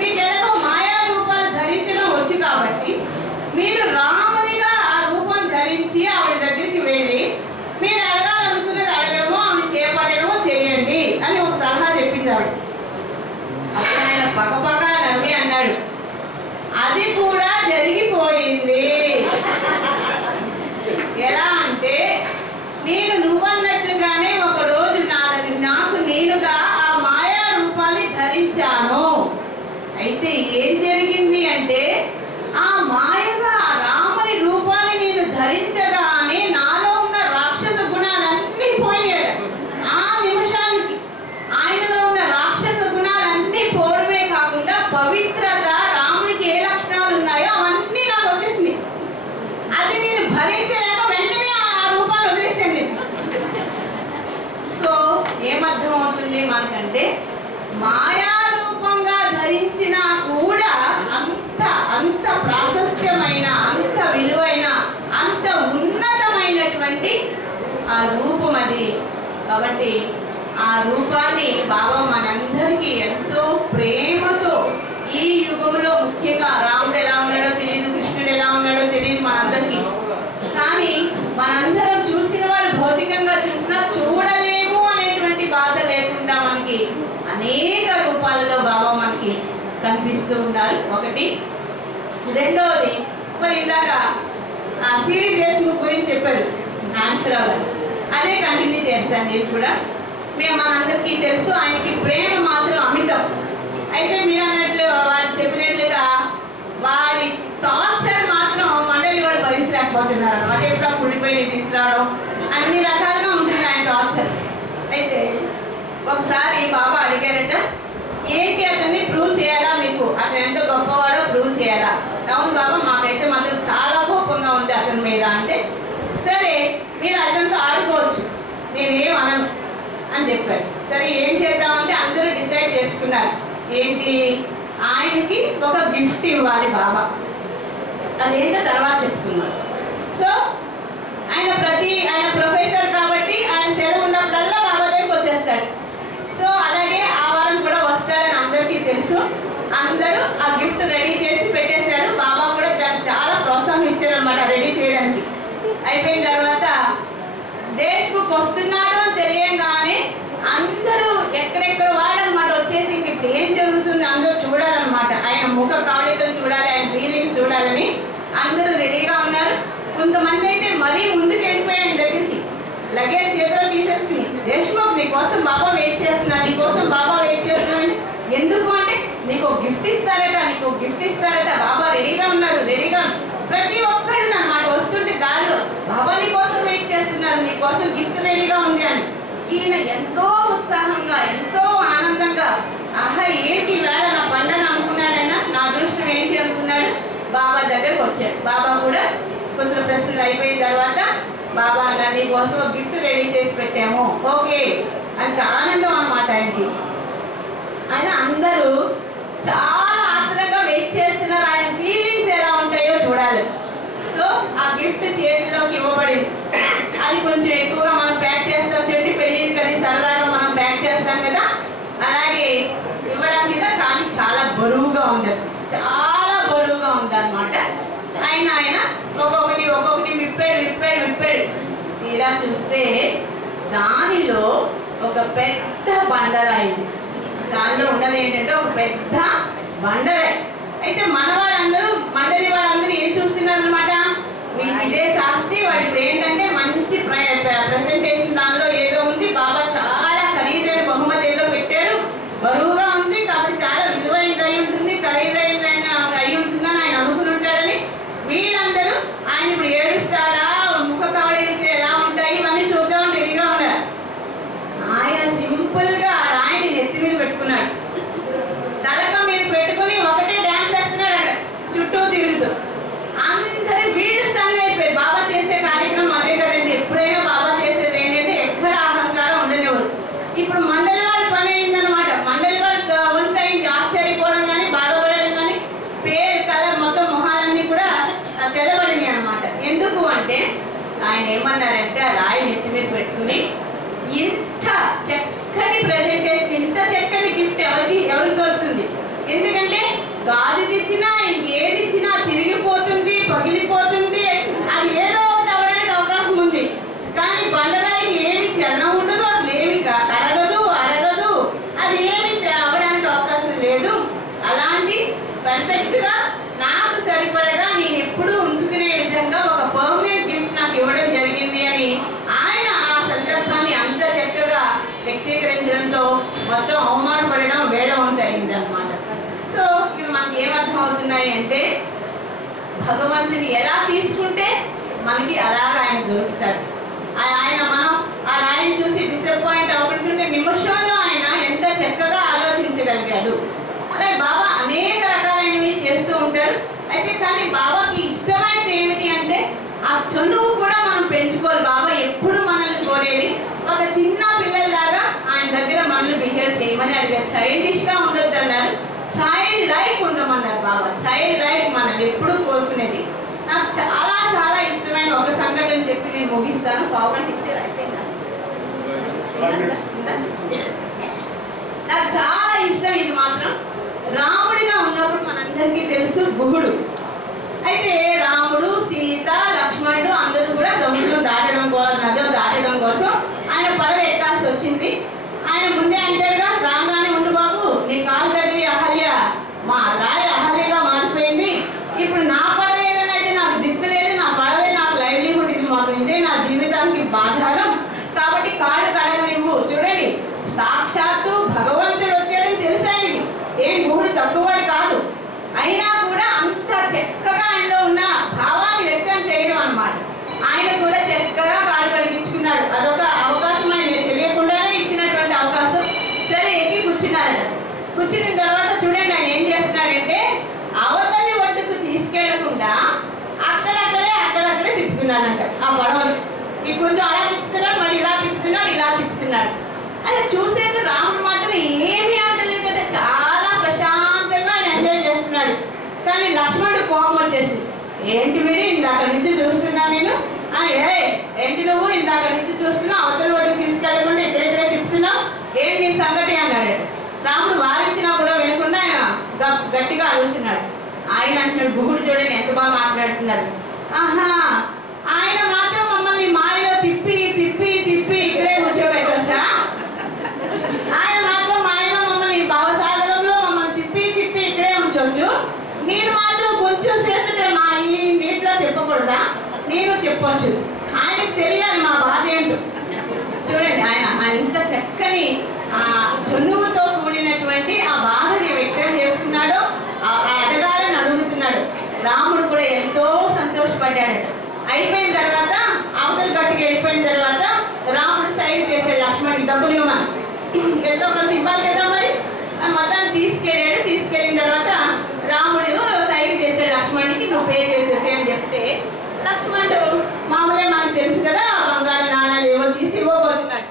మీకు ఎలాగో మాయా రూపాలు ధరించడం వచ్చు కాబట్టి మీరు రామునిగా ఆ రూపం ధరించి ఆవిడ దగ్గరికి వెళ్ళి మీరు అడగాలనుకున్నది అడగడమో ఆమె చేపట్టడమో చేయండి అని ఒక సలహా చెప్పింది ఆవిడ. అప్పుడు ఆయన పగపగా నవ్వి అన్నాడు, అది కూడా జరిగిపోయింది. ఎలా అంటే నేను నువ్వన్నట్లుగానే ఒక రోజు నాకు నేనుగా ఆ మాయా రూపాన్ని ధరించాను. అయితే ఏం జరిగింది అంటే ఆ మాయగా రాముని రూపాన్ని నేను ధరించగానే నాలో ఉన్న రాక్షస గుణాలన్నీ పోయాడు. ఆ నిమిషానికి ఆయనలో ఉన్న రాక్షస గుణాలన్నీ పోవడమే కాకుండా పవిత్రత, రామునికి ఏ లక్షణాలు ఉన్నాయో అవన్నీ నాకు వచ్చేసినాయి. అది నేను భరించలేక వెంటనే ఆ రూపాన్ని వదిలేసాను. సో ఏమర్థం అవుతుంది మనకంటే, మాయా రూపంగా ధరించినా కూడా అంత ప్రాశస్త్యమైన, అంత విలువైన, అంత ఉన్నతమైనటువంటి ఆ రూపం అది. కాబట్టి ఆ రూపాన్ని బాబా మనందరికీ ఎంతో ప్రేమతో ఈ యుగంలో, ముఖ్యంగా రాముడు ఎలా ఉన్నాడో తెలియదు, కృష్ణుడు ఎలా ఉన్నాడో తెలియదు మనందరికీ, కానీ కనిపిస్తూ ఉన్నారు. ఒకటి. రెండవది మరి ఇందాక సిడి దేశ్ముఖ్ గురించి చెప్పారు నాగేశ్వరరావు గారు, అదే కంటిన్యూ చేస్తాను. నేను కూడా మనందరికీ తెలుసు ఆయనకి ప్రేమ మాత్రం అమితం. అయితే మీరు అన్నట్లు వారు చెప్పినట్లుగా వారి టార్చర్ మాత్రం మండలి కూడా భరించలేకపోతున్నారు అనమాట. ఎప్పుడు కుడిపోయి తీసుకురావడం అన్ని రకాలుగా ఉంటుంది ఆయన టార్చర్. అయితే ఒకసారి బాబా అడిగారట, ఏంటి అతన్ని ప్రూవ్ చేయాలా, మీకు అతను ఎంత గొప్పవాడో ప్రూవ్ చేయాలా? అవును బాబా, మాకైతే మాత్రం చాలా కోపంగా ఉంది అతని మీద. అంటే సరే మీరు అతనితో ఆడుకోవచ్చు, నేనేం అనను అని చెప్పారు. సరే ఏం చేద్దామంటే అందరూ డిసైడ్ చేసుకున్నారు. ఏంటి, ఆయనకి ఒక గిఫ్ట్ ఇవ్వాలి బాబా. అదేంటో తర్వాత చెప్పుకున్నాడు. సో ఆయన ప్రొఫెసర్ కాబట్టి ఆయన సెలవు ఉన్నప్పుడల్లా బాబా దగ్గరికి వచ్చేస్తాడు. సో అలాగే ఆ వారం కూడా వస్తాడని అందరికీ తెలుసు. అందరూ ఆ గిఫ్ట్ రెడీ చేసి పెట్టేశారు. బాబా కూడా చాలా ప్రోత్సాహం ఇచ్చారు అనమాట రెడీ చేయడానికి. అయిపోయిన తర్వాత దేశ్ముఖ్ వస్తున్నాడు అని తెలియగానే అందరూ ఎక్కడెక్కడ వాడనమాట వచ్చేసి ఇప్పుడు ఏం జరుగుతుంది అందరూ చూడాలన్నమాట. ఆయన ముఖ కవళికలు చూడాలి, ఆయన ఫీలింగ్స్ చూడాలని అందరూ రెడీగా ఉన్నారు. కొంతమంది అయితే మరీ ముందుకు వెళ్ళిపోయారు ఆయన దగ్గరికి, లగేజ్ చేతిలో తీసేసుకుని, దేశ్ముఖ్ నీకోసం బాబా వెయిట్ చేస్తున్నాడు, నీకోసం బాబా వెయిట్ చేస్తున్నాడు. ఎందుకు అంటే నీకు గిఫ్ట్ ఇస్తారట, బాబా రెడీగా ఉన్నారు, రెడీగా. ప్రతి ఒక్కరు అన్నమాట వస్తుంటే దారిలో బాబా నీ కోసం వెయిట్ చేస్తున్నారు, నీకోసం గిఫ్ట్ రెడీగా ఉంది అని. ఈయన ఎంతో ఉత్సాహంగా ఎంతో ఆనందంగా, ఆహా ఏంటి వేళ నా పండగ అనుకున్నాడైనా, నా అదృష్టం ఏంటి అనుకున్నాడు. బాబా దగ్గరకు వచ్చాడు. బాబా కూడా కొంచెం ప్రశ్నలు అయిపోయిన తర్వాత బాబా నీ కోసం ఒక గిఫ్ట్ రెడీ చేసి పెట్టాము, ఓకే అంత ఆనందం అన్నమాట ఆయనకి. ఆయన అందరూ చాలా ఆత్రంగా వెయిట్ చేస్తున్నారు, ఆయన ఫీలింగ్స్ ఎలా ఉంటాయో చూడాలి. సో ఆ గిఫ్ట్ చేతిలోకి ఇవ్వబడింది. అది కొంచెం ఎక్కువగా మనం ప్యాక్ చేస్తాం చూడండి, పెళ్ళిళ్ళకి అది సరదాగా మనం ప్యాక్ చేస్తాం కదా, అలాగే ఇవ్వడానికి కానీ చాలా బరువుగా ఉండదు, చాలా బరువుగా ఉంది అనమాట. ఆయన ఒక్కొక్కటి విప్పాడు. తీరా చూస్తే దానిలో ఒక పెద్ద బండరాయింది. దానిలో ఉన్నది ఏంటంటే ఒక పెద్ద బండరాయి. అయితే మండలి వాళ్ళందరూ ఏం చూస్తున్నారు అనమాట, ఇదే శాస్త్రి వాడి ఇప్పుడు ఏంటంటే మంచి ప్రెసెంటేషన్ దానిలో ఏదో ఉంది, బాబా చాలా ఖరీదైన బహుమతి ఏదో పెట్టారు, బరువుగా ఉంది కాబట్టి చాలా విలువైనది అయి ఉంటుంది, ఖరీదైన అయి ఉంటుందని ఆయన అనుకుని ఉంటాడని వీళ్ళందరూ ఆయన ఇప్పుడు ఏడుస్తాడా, ముఖ కవళికలు ఎలా ఉంటాయి ఇవన్నీ చూద్దామని రెడీగా ఉన్నారు. ఆయన సింపుల్ గా రాయిని నెత్తి మీద పెట్టుకున్నాడు, తలక మీద పెట్టుకుని ఒకటే డ్యాన్స్ చేస్తున్నాడు అక్కడ చుట్టూ తిరుగుతూ. అందరూ వీళ్ళు స్టన్ అయిపోయి, బాబా చేసే కార్యక్రమం అదే కదండి, ఎప్పుడైనా బాబా చేసేది ఏంటంటే ఎక్కడ అహంకారం ఉండనివ్వరు. ఇప్పుడు మండలి వాళ్ళ పని అయిందనమాట. మండలి వాళ్ళ వంత అయింది, ఆశ్చర్యపోవడం కానీ బాధపడడం కానీ, పేరు కలర్ మొత్తం మొహాలన్నీ కూడా తెల్లబడినాయి అనమాట. ఎందుకు అంటే ఆయన ఏమన్నారంటే ఆ రాయి నెత్తి మీద పెట్టుకుని, ఇంత చక్కని ప్రెజెంటేషన్, ఇంత చక్కని గిఫ్ట్ ఎవరికి దొరుకుతుంది? ఎందుకంటే గాజు తెచ్చినా ఇంకేది ఇచ్చినా చిరిగిపోతుంది, పగిలిపోతుంది, అది ఏదో ఒకటి అవ్వడానికి అవకాశం ఉంది. కానీ బండరాయికి ఏమి చలనం ఉండదు, అసలు ఏమి కరగదు, అరగదు, అది ఏమి అవ్వడానికి అవకాశం లేదు. అలాంటి పర్ఫెక్ట్ గా నాకు సరిపడగా నేను ఎప్పుడూ ఉంచుకునే విధంగా ఒక పర్మనెంట్ గిఫ్ట్ నాకు ఇవ్వడం జరిగింది అని ఆయన ఆ సందర్భాన్ని అంత చక్కగా వ్యక్తీకరించడంతో మొత్తం అవమానపడడం వేడవంత అయింది అనమాట. సో ఇప్పుడు మనకి ఏమర్థం అవుతున్నాయి అంటే భగవంతుని ఎలా తీసుకుంటే మనకి అలాగా ఆయన దొరుకుతాడు. మనం ఆ రాయిని చూసి డిసప్పాయింట్ అవ్వకుంటుంటే నిమిషంలో ఆయన ఎంత చక్కగా ఆలోచించగలిగాడు. అలాగే బాబా అనేక రకాలైనవి చేస్తూ ఉంటారు. అయితే కానీ బాబాకి ఇష్టమైనది ఏమిటి అంటే ఆ చనువు కూడా మనం పెంచుకోవాలి. బాబా ఎప్పుడు మనల్ని కోరేది ఒక చిన్న పిల్లల్లాగా ఆయన దగ్గర మనల్ని బిహేవ్ చేయమని అడిగారు. చైల్డిష్ గా ఉండొద్దు అన్నారు, చైల్డ్ లైక్ ఉండమన్నారు బాబా. చైల్డ్ లైక్ మనల్ని ఎప్పుడు కోరుకునేది. నాకు చాలా చాలా ఇష్టమైన ఒక సంఘటన చెప్పి నేను ముగిస్తాను. పావుగంట ఇచ్చారు, అయిపోయిందా? నాకు చాలా ఇష్టం ఇది మాత్రం. రాముడిగా ఉన్నప్పుడు మనందరికీ తెలుసు గుహుడు. అయితే రాముడు, సీత, లక్ష్మణుడు అందరూ కూడా సముద్రం దాటడం కోసం, నది దాటడం కోసం ఆయన పడవ ఎక్కాల్సి వచ్చింది. ఆయన ముందే అంటాడుగా, రాగానే ఉండు బాబు, నీ కాలు తగిలి అహల్య మా తిప్పుతున్నాడంట ఆ పడవని. ఈ కొంచెం అలా తిప్పుతున్నాడు, మళ్ళీ ఇలా తిప్పుతున్నాడు, ఇలా తిప్పుతున్నాడు. అది చూసేది రాముడు మాత్రం ఏమీ అంటలేదంటే చాలా ప్రశాంతంగా ఆయన ఎంజాయ్ చేస్తున్నాడు. కానీ లక్ష్మణుడు కోపం వచ్చేసి, ఏంటి వీడి ఇందాక నుంచి చూస్తున్నా నేను, ఏంటి నువ్వు ఇందాక నుంచి చూస్తున్నా, అవతల వాడికి తీసుకెళ్ళకుండా ఇక్కడే తిప్పుతున్నావు, ఏంటి నీ సంగతి అన్నాడు. రాముడు వారించినా కూడా వినకుండా ఆయన గట్టిగా అడుగుతున్నాడు. ఆయన అంటున్నాడు, గుహుడు చూడండి ఎంత బాగా మాట్లాడుతున్నాడు. ఆహా, ఆయన మాత్రం మమ్మల్ని మాయలో తిప్పి తిప్పి తిప్పి ఇక్కడే కూర్చోబెట్టొచ్చా? ఆయన మాత్రం మాయలో మమ్మల్ని భవసాగరంలో మమ్మల్ని తిప్పి తిప్పి ఇక్కడే ఉంచవచ్చు, నేను మాత్రం కొంచెం సేపు ఇక్కడ మా ఈ నీటిలో తిప్పకూడదా? నేను చెప్పొచ్చు. ఆయనకు తెలియాలి మా బాధ ఏంటో. చూడండి ఆయన ఇంత చక్కని చనువుతో కూడినటువంటి ఆ బాధని వ్యక్తం చేస్తున్నాడు, అడగాలని అడుగుతున్నాడు. రాముడు కూడా ఎంతో సంతోషపడ్డాడు. అయిపోయిన తర్వాత అవతల గట్టుకి వెళ్ళిపోయిన తర్వాత రాముడు సైడ్ చేశాడు లక్ష్మణుడికి డబ్బులు ఇవ్వమని. ఎంతో కొంత ఇవ్వాలి కదా మరి. మొత్తాన్ని తీసుకెళ్ళాడు. తీసుకెళ్ళిన తర్వాత రాముడు సైడ్ చేశాడు లక్ష్మణుడికి, నువ్వు పే చేసేసి అని చెప్తే లక్ష్మణుడు మామూలుగా మనకు తెలుసు కదా బంగారు నాణాలు ఏవో తీసి ఇవ్వబోతున్నాడు.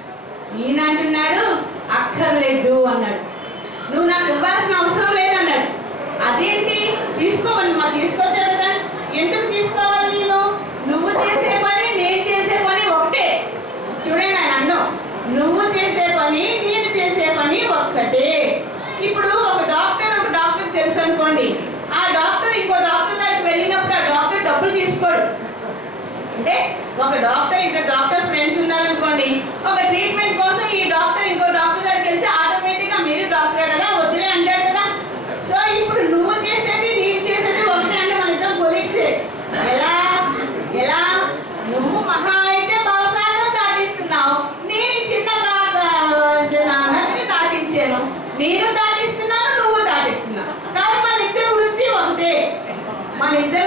ఈయన అంటున్నాడు, అక్కర్లేదు అన్నాడు. నువ్వు నాకు ఇవ్వాల్సిన అవసరం లేదన్నాడు. అదేంటి తీసుకోమని మాకు తీసుకొచ్చా కదా, ఎందుకు తీసుకోవాలి? నువ్వు చేసే పని నేను చేసే పని ఒకటే. చూడండి ఆయన అన్నం, నువ్వు చేసే పని నేను చేసే పని ఒక్కటే. ఇప్పుడు ఒక డాక్టర్ తెలుసు అనుకోండి, ఆ డాక్టర్ ఇంకో డాక్టర్ దగ్గరికి వెళ్ళినప్పుడు ఆ డాక్టర్ డబ్బులు తీసుకోడు. అంటే ఒక డాక్టర్ ఇద్దరు డాక్టర్స్ ఫ్రెండ్స్ ఉన్నారనుకోండి, ఒక ట్రీట్మెంట్ కోసం ఈ డాక్టర్ ఇంకో డాక్టర్ దగ్గరికి వెళ్తే ఆటోమేటిక్గా మీరు డాక్టరే కదా వద్దులే అంటాడు కదా. సో ఇప్పుడు నువ్వు చేసేది నేను చేసేది ఒకటే అంటే మన ఇద్దరు కొలీగ్సే. ఎలా నువ్వు మహా అయితే భవసాగరం దాటిస్తున్నావు, నేను చిన్న నదిని దాటించాను, నేను దాటిస్తున్నాను, నువ్వు దాటిస్తున్నావు. కాబట్టి మన ఇద్దరు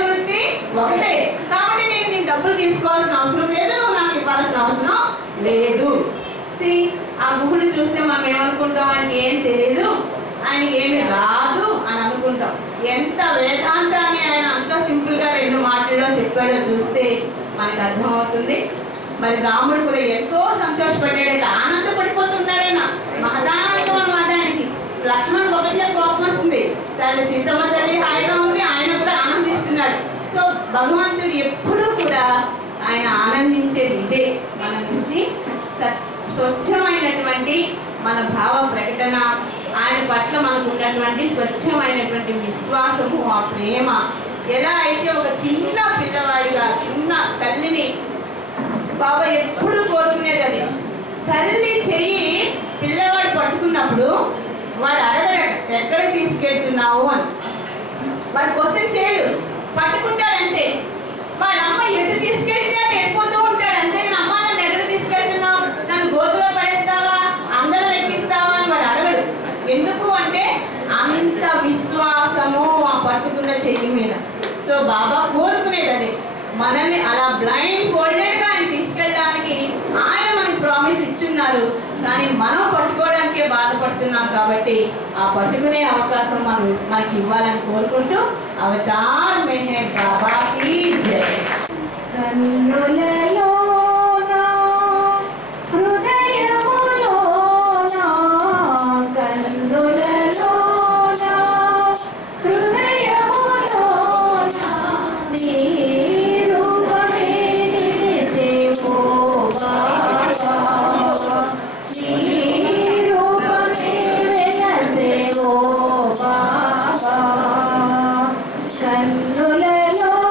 వృత్తి ఒకటే, కాబట్టి నేను డబ్బులు తీసుకోవాల్సిన అవసరం లేదు, నువ్వు నాకు ఇవ్వాల్సిన అవసరం లేదు. ఆ గుహుడు చూస్తే మనం ఏమనుకుంటాం, ఆయనకి ఏం తెలియదు, ఆయనకి ఏమి రాదు అని అనుకుంటాం. ఎంత వేదాంతాన్ని ఆయన అంత సింపుల్గా 2 మాటల్లో చెప్పాడో చూస్తే మనకు అర్థమవుతుంది. మరి రాముడు కూడా ఎంతో సంతోషపడ్డాడట, ఆనందపడిపోతున్నాడైనా, మహదానందం అన్నమాట ఆయనకి. లక్ష్మణుడు ఒకటిలో కోపం వస్తుంది, తల్లి సీతమ్మ తల్లి హాయిగా ఉంది, ఆయన కూడా ఆనందిస్తున్నాడు. సో భగవంతుడు ఎప్పుడూ కూడా ఆయన ఆనందించేది ఇదే, మన నుంచి స్వచ్ఛమైనటువంటి మన భావ ప్రకటన, ఆయన పట్ల మనకు ఉన్నటువంటి స్వచ్ఛమైనటువంటి విశ్వాసము, ఆ ప్రేమ. ఎలా అయితే ఒక చిన్న పిల్లవాడిగా చిన్న తల్లిని బాబా ఎప్పుడు కోరుకునేది అది. తల్లి చెయ్యి పిల్లవాడు పట్టుకున్నప్పుడు వాడు అడగడు ఎక్కడ తీసుకెళ్తున్నావు అని, వాడు క్వశ్చన్ చేయడు, పట్టుకుంటాడంతే. వాడు అమ్మ ఎటు తీసుకెళ్తే అని వెళ్ళిపోతూ ఉంటాడు అంతే. నేను అమ్మ నన్ను ఎక్కడ తీసుకెళ్తున్నావు, నన్ను గోతులో పడేస్తావా, అందరం ఎక్కిస్తావా అని వాడు అడగడు. ఎందుకు అంటే అంత విశ్వాసము ఆ పట్టుకున్న చెయ్యి మీద. సో బాబా కోరుకునేది అదే, మనల్ని అలా బ్లైండ్ ఫోల్డెడ్గా ఆయన తీసుకెళ్ళడానికి ఆయన మనకి ప్రామిస్ ఇచ్చున్నారు. కానీ మనం పట్టుకోవడానికే బాధపడుతున్నాం కాబట్టి ఆ పట్టుకునే అవకాశం మనకి ఇవ్వాలని కోరుకుంటూ అవతార్ మెహర్ బాబాకి జై. కన్నులలోనా హృదయములోనా, కన్నులలోనా హృదయములోనా నీ రూపమే నిలిచేవో బాబా, నీ రూపమే వెలసేవో బాబా. కన్నులలోనా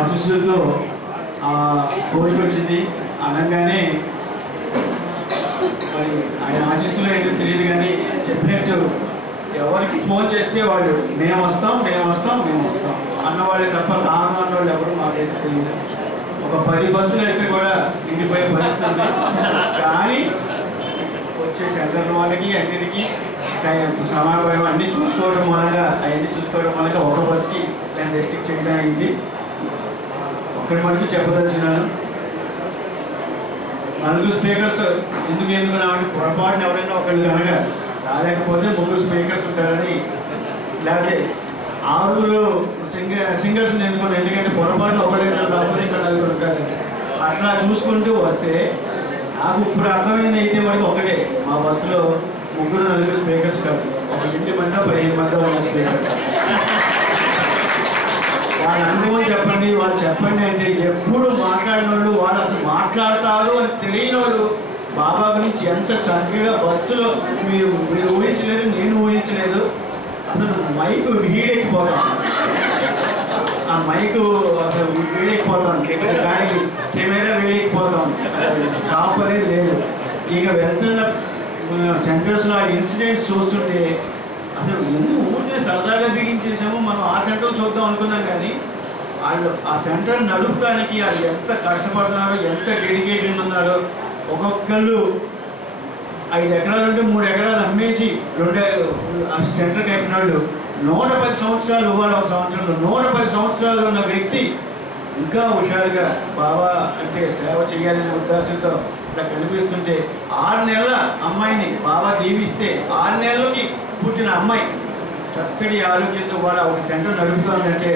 ఆశీస్సులతో కోరిక వచ్చింది అనగానే మరి ఆయన ఆశీస్సులు ఏంటో తెలియదు కానీ చెప్పినట్టు ఎవరికి ఫోన్ చేస్తే వాళ్ళు మేము వస్తాం అన్నవాళ్ళే తప్ప రాను అన్నవాళ్ళు ఎవరు మాకైతే తెలియదు. ఒక 10 బస్సులు వేస్తే కూడా ఇంటిపోయే పరిస్థితుంది. కానీ వచ్చే సెంటర్ వాళ్ళకి అన్నిటికీ సమావేశం అన్నీ చూసుకోవడం మూలంగా ఒక బస్కి దాన్ని రెస్ట్రిక్ట్ చేయడం అయింది. ఒక్కడి మనకి చెప్పదలిచినాను, 4 స్పీకర్స్ ఎందుకు నామంటే పొరపాటున ఎవరైనా ఒకళ్ళు కనుక రాలేకపోతే 3 స్పీకర్స్ ఉంటారని, లేకపోతే 6 సింగర్స్ ఎందుకున్నాను, ఎందుకంటే పొరపాటున ఒకళ్ళు రాకపోతే ఇక్కడ 4 ఉంటారు. అట్లా చూసుకుంటూ వస్తే నాకు ఇప్పుడు అర్థమైంది అయితే మనకి ఒకటే, మా బస్సులో 3-4 స్పీకర్స్ కాదు, ఒక 8 మంది 15 మంది ఉన్న స్పీకర్స్. వాళ్ళ అనుభవం చెప్పండి, వాళ్ళు చెప్పండి అంటే ఎప్పుడు మాట్లాడిన వాళ్ళు అసలు మాట్లాడతారు అని తెలియని వాళ్ళు బాబా గురించి ఎంత చక్కగా బస్సులో మీరు ఊహించలేదు, నేను ఊహించలేదు. అసలు మైకు వీడెక్కిపోతాం, ఆ మైకు అసలు వీడెక్కిపోతాం, దానికి కెమెరా వీడెక్కిపోతాం, స్టాప్ అనేది లేదు. ఇక వెళ్తున్న సెంటర్స్లో ఆ ఇన్సిడెంట్స్ చూస్తుంటే అసలు ఎందుకు ఊరికే సరదాగా బిగించేసామో మనం ఆ సెంటర్ చూద్దాం అనుకున్నాం. కానీ వాళ్ళు ఆ సెంటర్ నడుపుతానికి వాళ్ళు ఎంత కష్టపడుతున్నారో, ఎంత డెడికేషన్ ఉన్నారో. ఒక్కొక్కళ్ళు 5 ఎకరాలు ఉంటే 3 ఎకరాలు అమ్మేసి 2 సెంటర్ కట్టిన వాళ్ళు 110 సంవత్సరాలు, వాళ్ళ ఒక సంవత్సరంలో 110 సంవత్సరాలు ఉన్న వ్యక్తి ఇంకా హుషారుగా బాబా అంటే సేవ చేయాలనే ఉద్దేశంతో ఇట్లా కనిపిస్తుంటే 6 నెలల అమ్మాయిని బాబా దీవిస్తే 6 నెలలకి పుట్టిన అమ్మాయి చక్కటి ఆరోగ్యంతో కూడా ఒక సెంటర్ నడుపుతుందంటే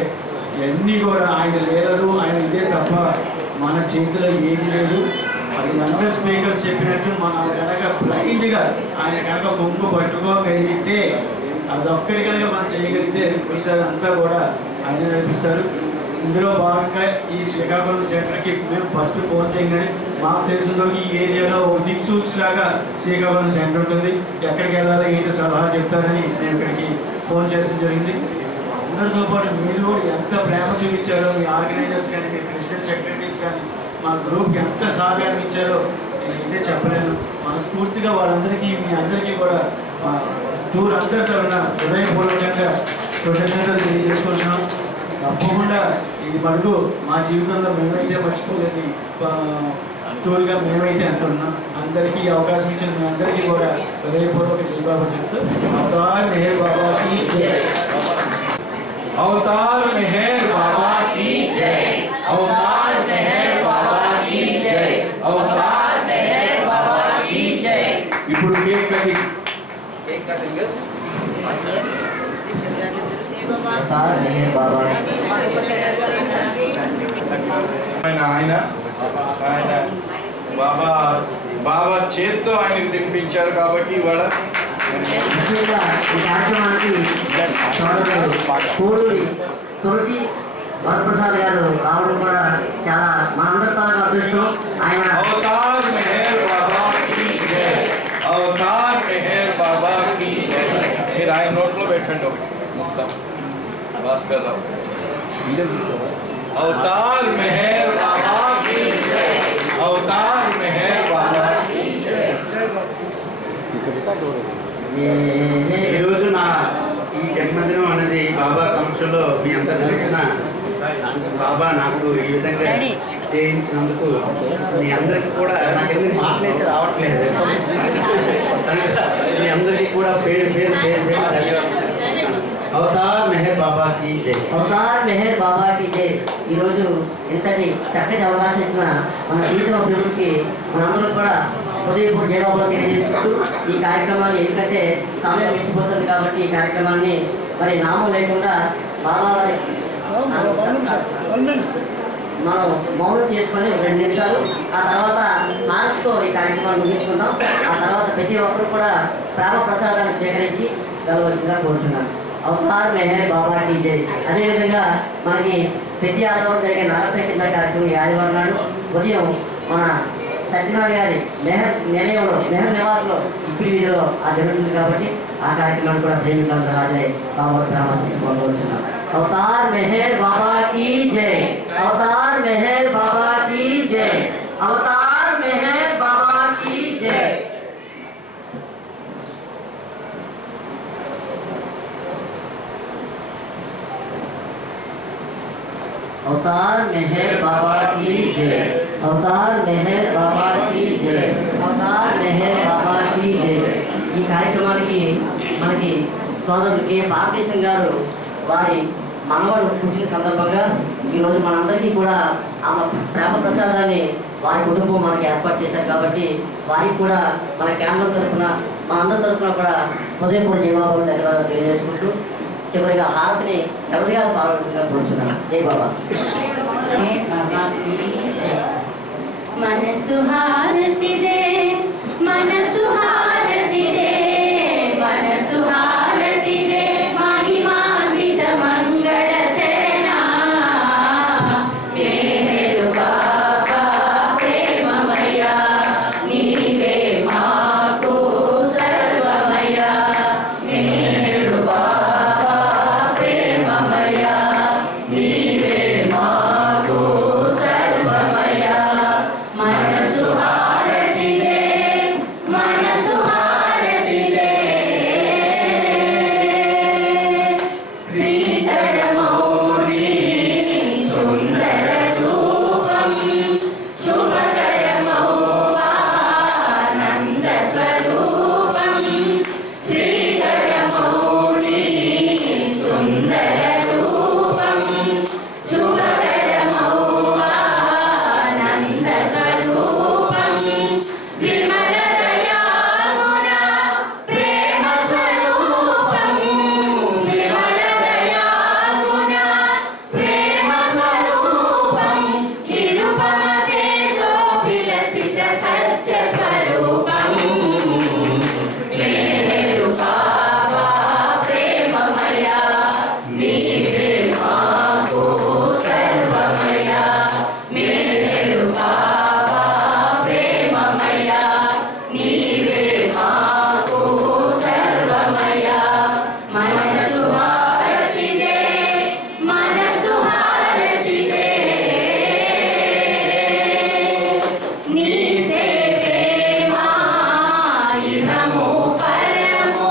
ఇవన్నీ కూడా ఆయన లేరు, ఆయన ఇదే తప్ప మన చేతిలో ఏది లేదు. అది 100 స్పీకర్స్ చెప్పినట్టు మనం కనుక బ్లైండ్గా ఆయన కనుక గుంపు పట్టుకోగలిగితే, అదొక్కడి కనుక మనం చేయగలిగితే మిగతాదంతా కూడా ఆయన నడిపిస్తారు. ఇందులో భాగంగా ఈ శ్రీకాకుళం సెంటర్కి మేము ఫస్ట్ ఫోన్ చేయగానే మాకు తెలిసిన ఈ ఏరియాలో దిక్సూచి లాగా శ్రీకాకుళం సెంటర్ ఉంటుంది, ఎక్కడికి వెళ్ళాలో ఏంటో సలహా చెప్తారని నేను ఇక్కడికి ఫోన్ చేయడం జరిగింది. అందరితో పాటు మీరు కూడా ఎంత ప్రేమ చూపించారో, మీ ఆర్గనైజర్స్ కానీ, మీ ప్రెసిడెంట్ సెక్రటరీస్ కానీ మా గ్రూప్కి ఎంత సహకారం ఇచ్చారో నేనైతే చెప్పలేను. మనస్ఫూర్తిగా వాళ్ళందరికీ, మీ అందరికీ కూడా టూర్ అందరి తరఫున హృదయపూర్వకంగా కృతజ్ఞతలు తెలియజేసుకుంటున్నాం. తప్పకుండా ఇది మటుకు మా జీవితంలో మేమైతే మర్చిపోలేని టూర్గా మేమైతే అంటున్నాం. అందరికీ అవకాశం ఇచ్చిన మీ అందరికీ కూడా హృదయపూర్వక జై బాబా చెప్తూ అవతార్ మెహర్ బాబా की जय, अवतार मेहर बाबा की जय, अवतार मेहर बाबा की जय, अवतार मेहर बाबा की जय. ఇప్పుడు కేక్ కటింగ్ ఆయన బాబా చేత్తో ఆయనకు తినిపించారు కాబట్టి ఇవాళ ఈ కార్యక్రమానికి తులసి వరప్రసాద్ గారు రావడం కూడా చాలా మనందరి తాలూకు అదృష్టం. ఆయన అవతార్ మెహర్ బాబా की जय, అవతార్ మెహర్ బాబా की जय. మీరు ఆయన నోట్లో పెట్టండి మొత్తం భాస్కర్ రావు. అవతార్ మెహర్ బాబా की जय, అవతార్ మెహర్ బాబా की जय. ఈరోజు నా ఈ జన్మదినం అనేది బాబా సమక్షంలో మీ అంతా జరుగుతున్న బాబా నాకు ఈ విధంగా చేయించినందుకు మీ అందరికీ కూడా నాకు ఎందుకు మాటలైతే రావట్లేదు. మీ అందరికీ కూడా పేరు పేరు పేరు పేరు ధన్యవాదాలు. అవతార్ మెహర్ బాబా की जय, అవతార్ మెహర్ బాబా की जय. ఈరోజు ఇంతటి చక్కటి అవకాశం ఇచ్చిన మన జీవితం అభివృద్ధికి మనందరూ కూడా హృదయపూర్వక జయబాబా తెలియజేసుకుంటూ ఈ కార్యక్రమాన్ని, ఎందుకంటే సమయం మించిపోతుంది కాబట్టి ఈ కార్యక్రమాన్ని మరి నామం లేకుండా బాబా వారి మనం మౌనం చేసుకొని 2 నిమిషాలు, ఆ తర్వాత హారతితో ఈ కార్యక్రమాన్ని ముగించుకుందాం. ఆ తర్వాత ప్రతి ఒక్కరు కూడా ప్రేమ ప్రసాదాన్ని స్వీకరించి వెళ్ళవలసిందిగా కోరుతున్నాను. అవతార్ మెహర్ బాబా की जय. అదేవిధంగా మనకి ప్రతి ఆదివారం జరిగే నాగశ్రీ కింద కార్యక్రమం ఈ ఆదివారం నాడు ఉదయం మన సత్యనారాయణ గారి నిలయంలో, మెహర్ నివాస్లో ఇప్పుడు వీధిలో ఆ జరుగుతుంది కాబట్టి ఆ కార్యక్రమాన్ని కూడా ప్రేమికులందరూ హాజరై బాబా ప్రేమ పొందవలసింది. अवतार मेहर बाबा की जय, अवतार मेहर बाबा की जय, अवतार मेहर बाबा की जय। अवतार मेहर बाबा की जय, अवतार मेहर बाबा की जय, अवतार मेहर बाबा की जय। ఈ కార్యక్రమానికి మనకి సోదరులు కే పార్టీసం గారు వారి మనవడు పుట్టిన సందర్భంగా ఈరోజు మనందరికీ కూడా ఆ ప్రేమ ప్రసాదాన్ని వారి కుటుంబం మనకి ఏర్పాటు చేశారు కాబట్టి వారికి కూడా మన కేంద్రం తరఫున మనందరి తరఫున కూడా హృదయపూర్వక జవాబులు ధన్యవాదాలు తెలియజేసుకుంటూ చివరిగా హారతిని చివరిగా పాల్గొనగా కోరుతున్నాను. జై బాబా. మనసు హారతిదే, మనసు హారతిదే, మనసు హారతిదే, మహిమాన్విత మంగళ చరణ మేరు బాబా ప్రేమమయ, నీవే మాకు సర్వమయ, మేరు బాబా ప్రేమమయ, నీవే మాకు సర్వమయ, మనసు హారతిదే, మనసు హారతిదే, శ్రీకరమౌళి సుందర రూపం, శుభకరమౌ ఆనంద స్వరూపం, శ్రీకరమౌళి సుందర రూపం, శుభకరమౌ ఆనంద స్వరూపం, విమల దయాగుణ ప్రేమ స్వరూపం, విమల దయాగుణ ప్రేమ స్వరూపం, నిరుపమ తేజో విలసిత సత్య స్వరూపం, మేరు బాబా ప్రేమమయ, నీవే మాకు సర్వమయ, మేరు బాబా ప్రేమమయ, నీవే మాకు సర్వమయ, మనసు హారతిదే, మనసు హారతిదే, నీ సేవే మా ఇహము పరము,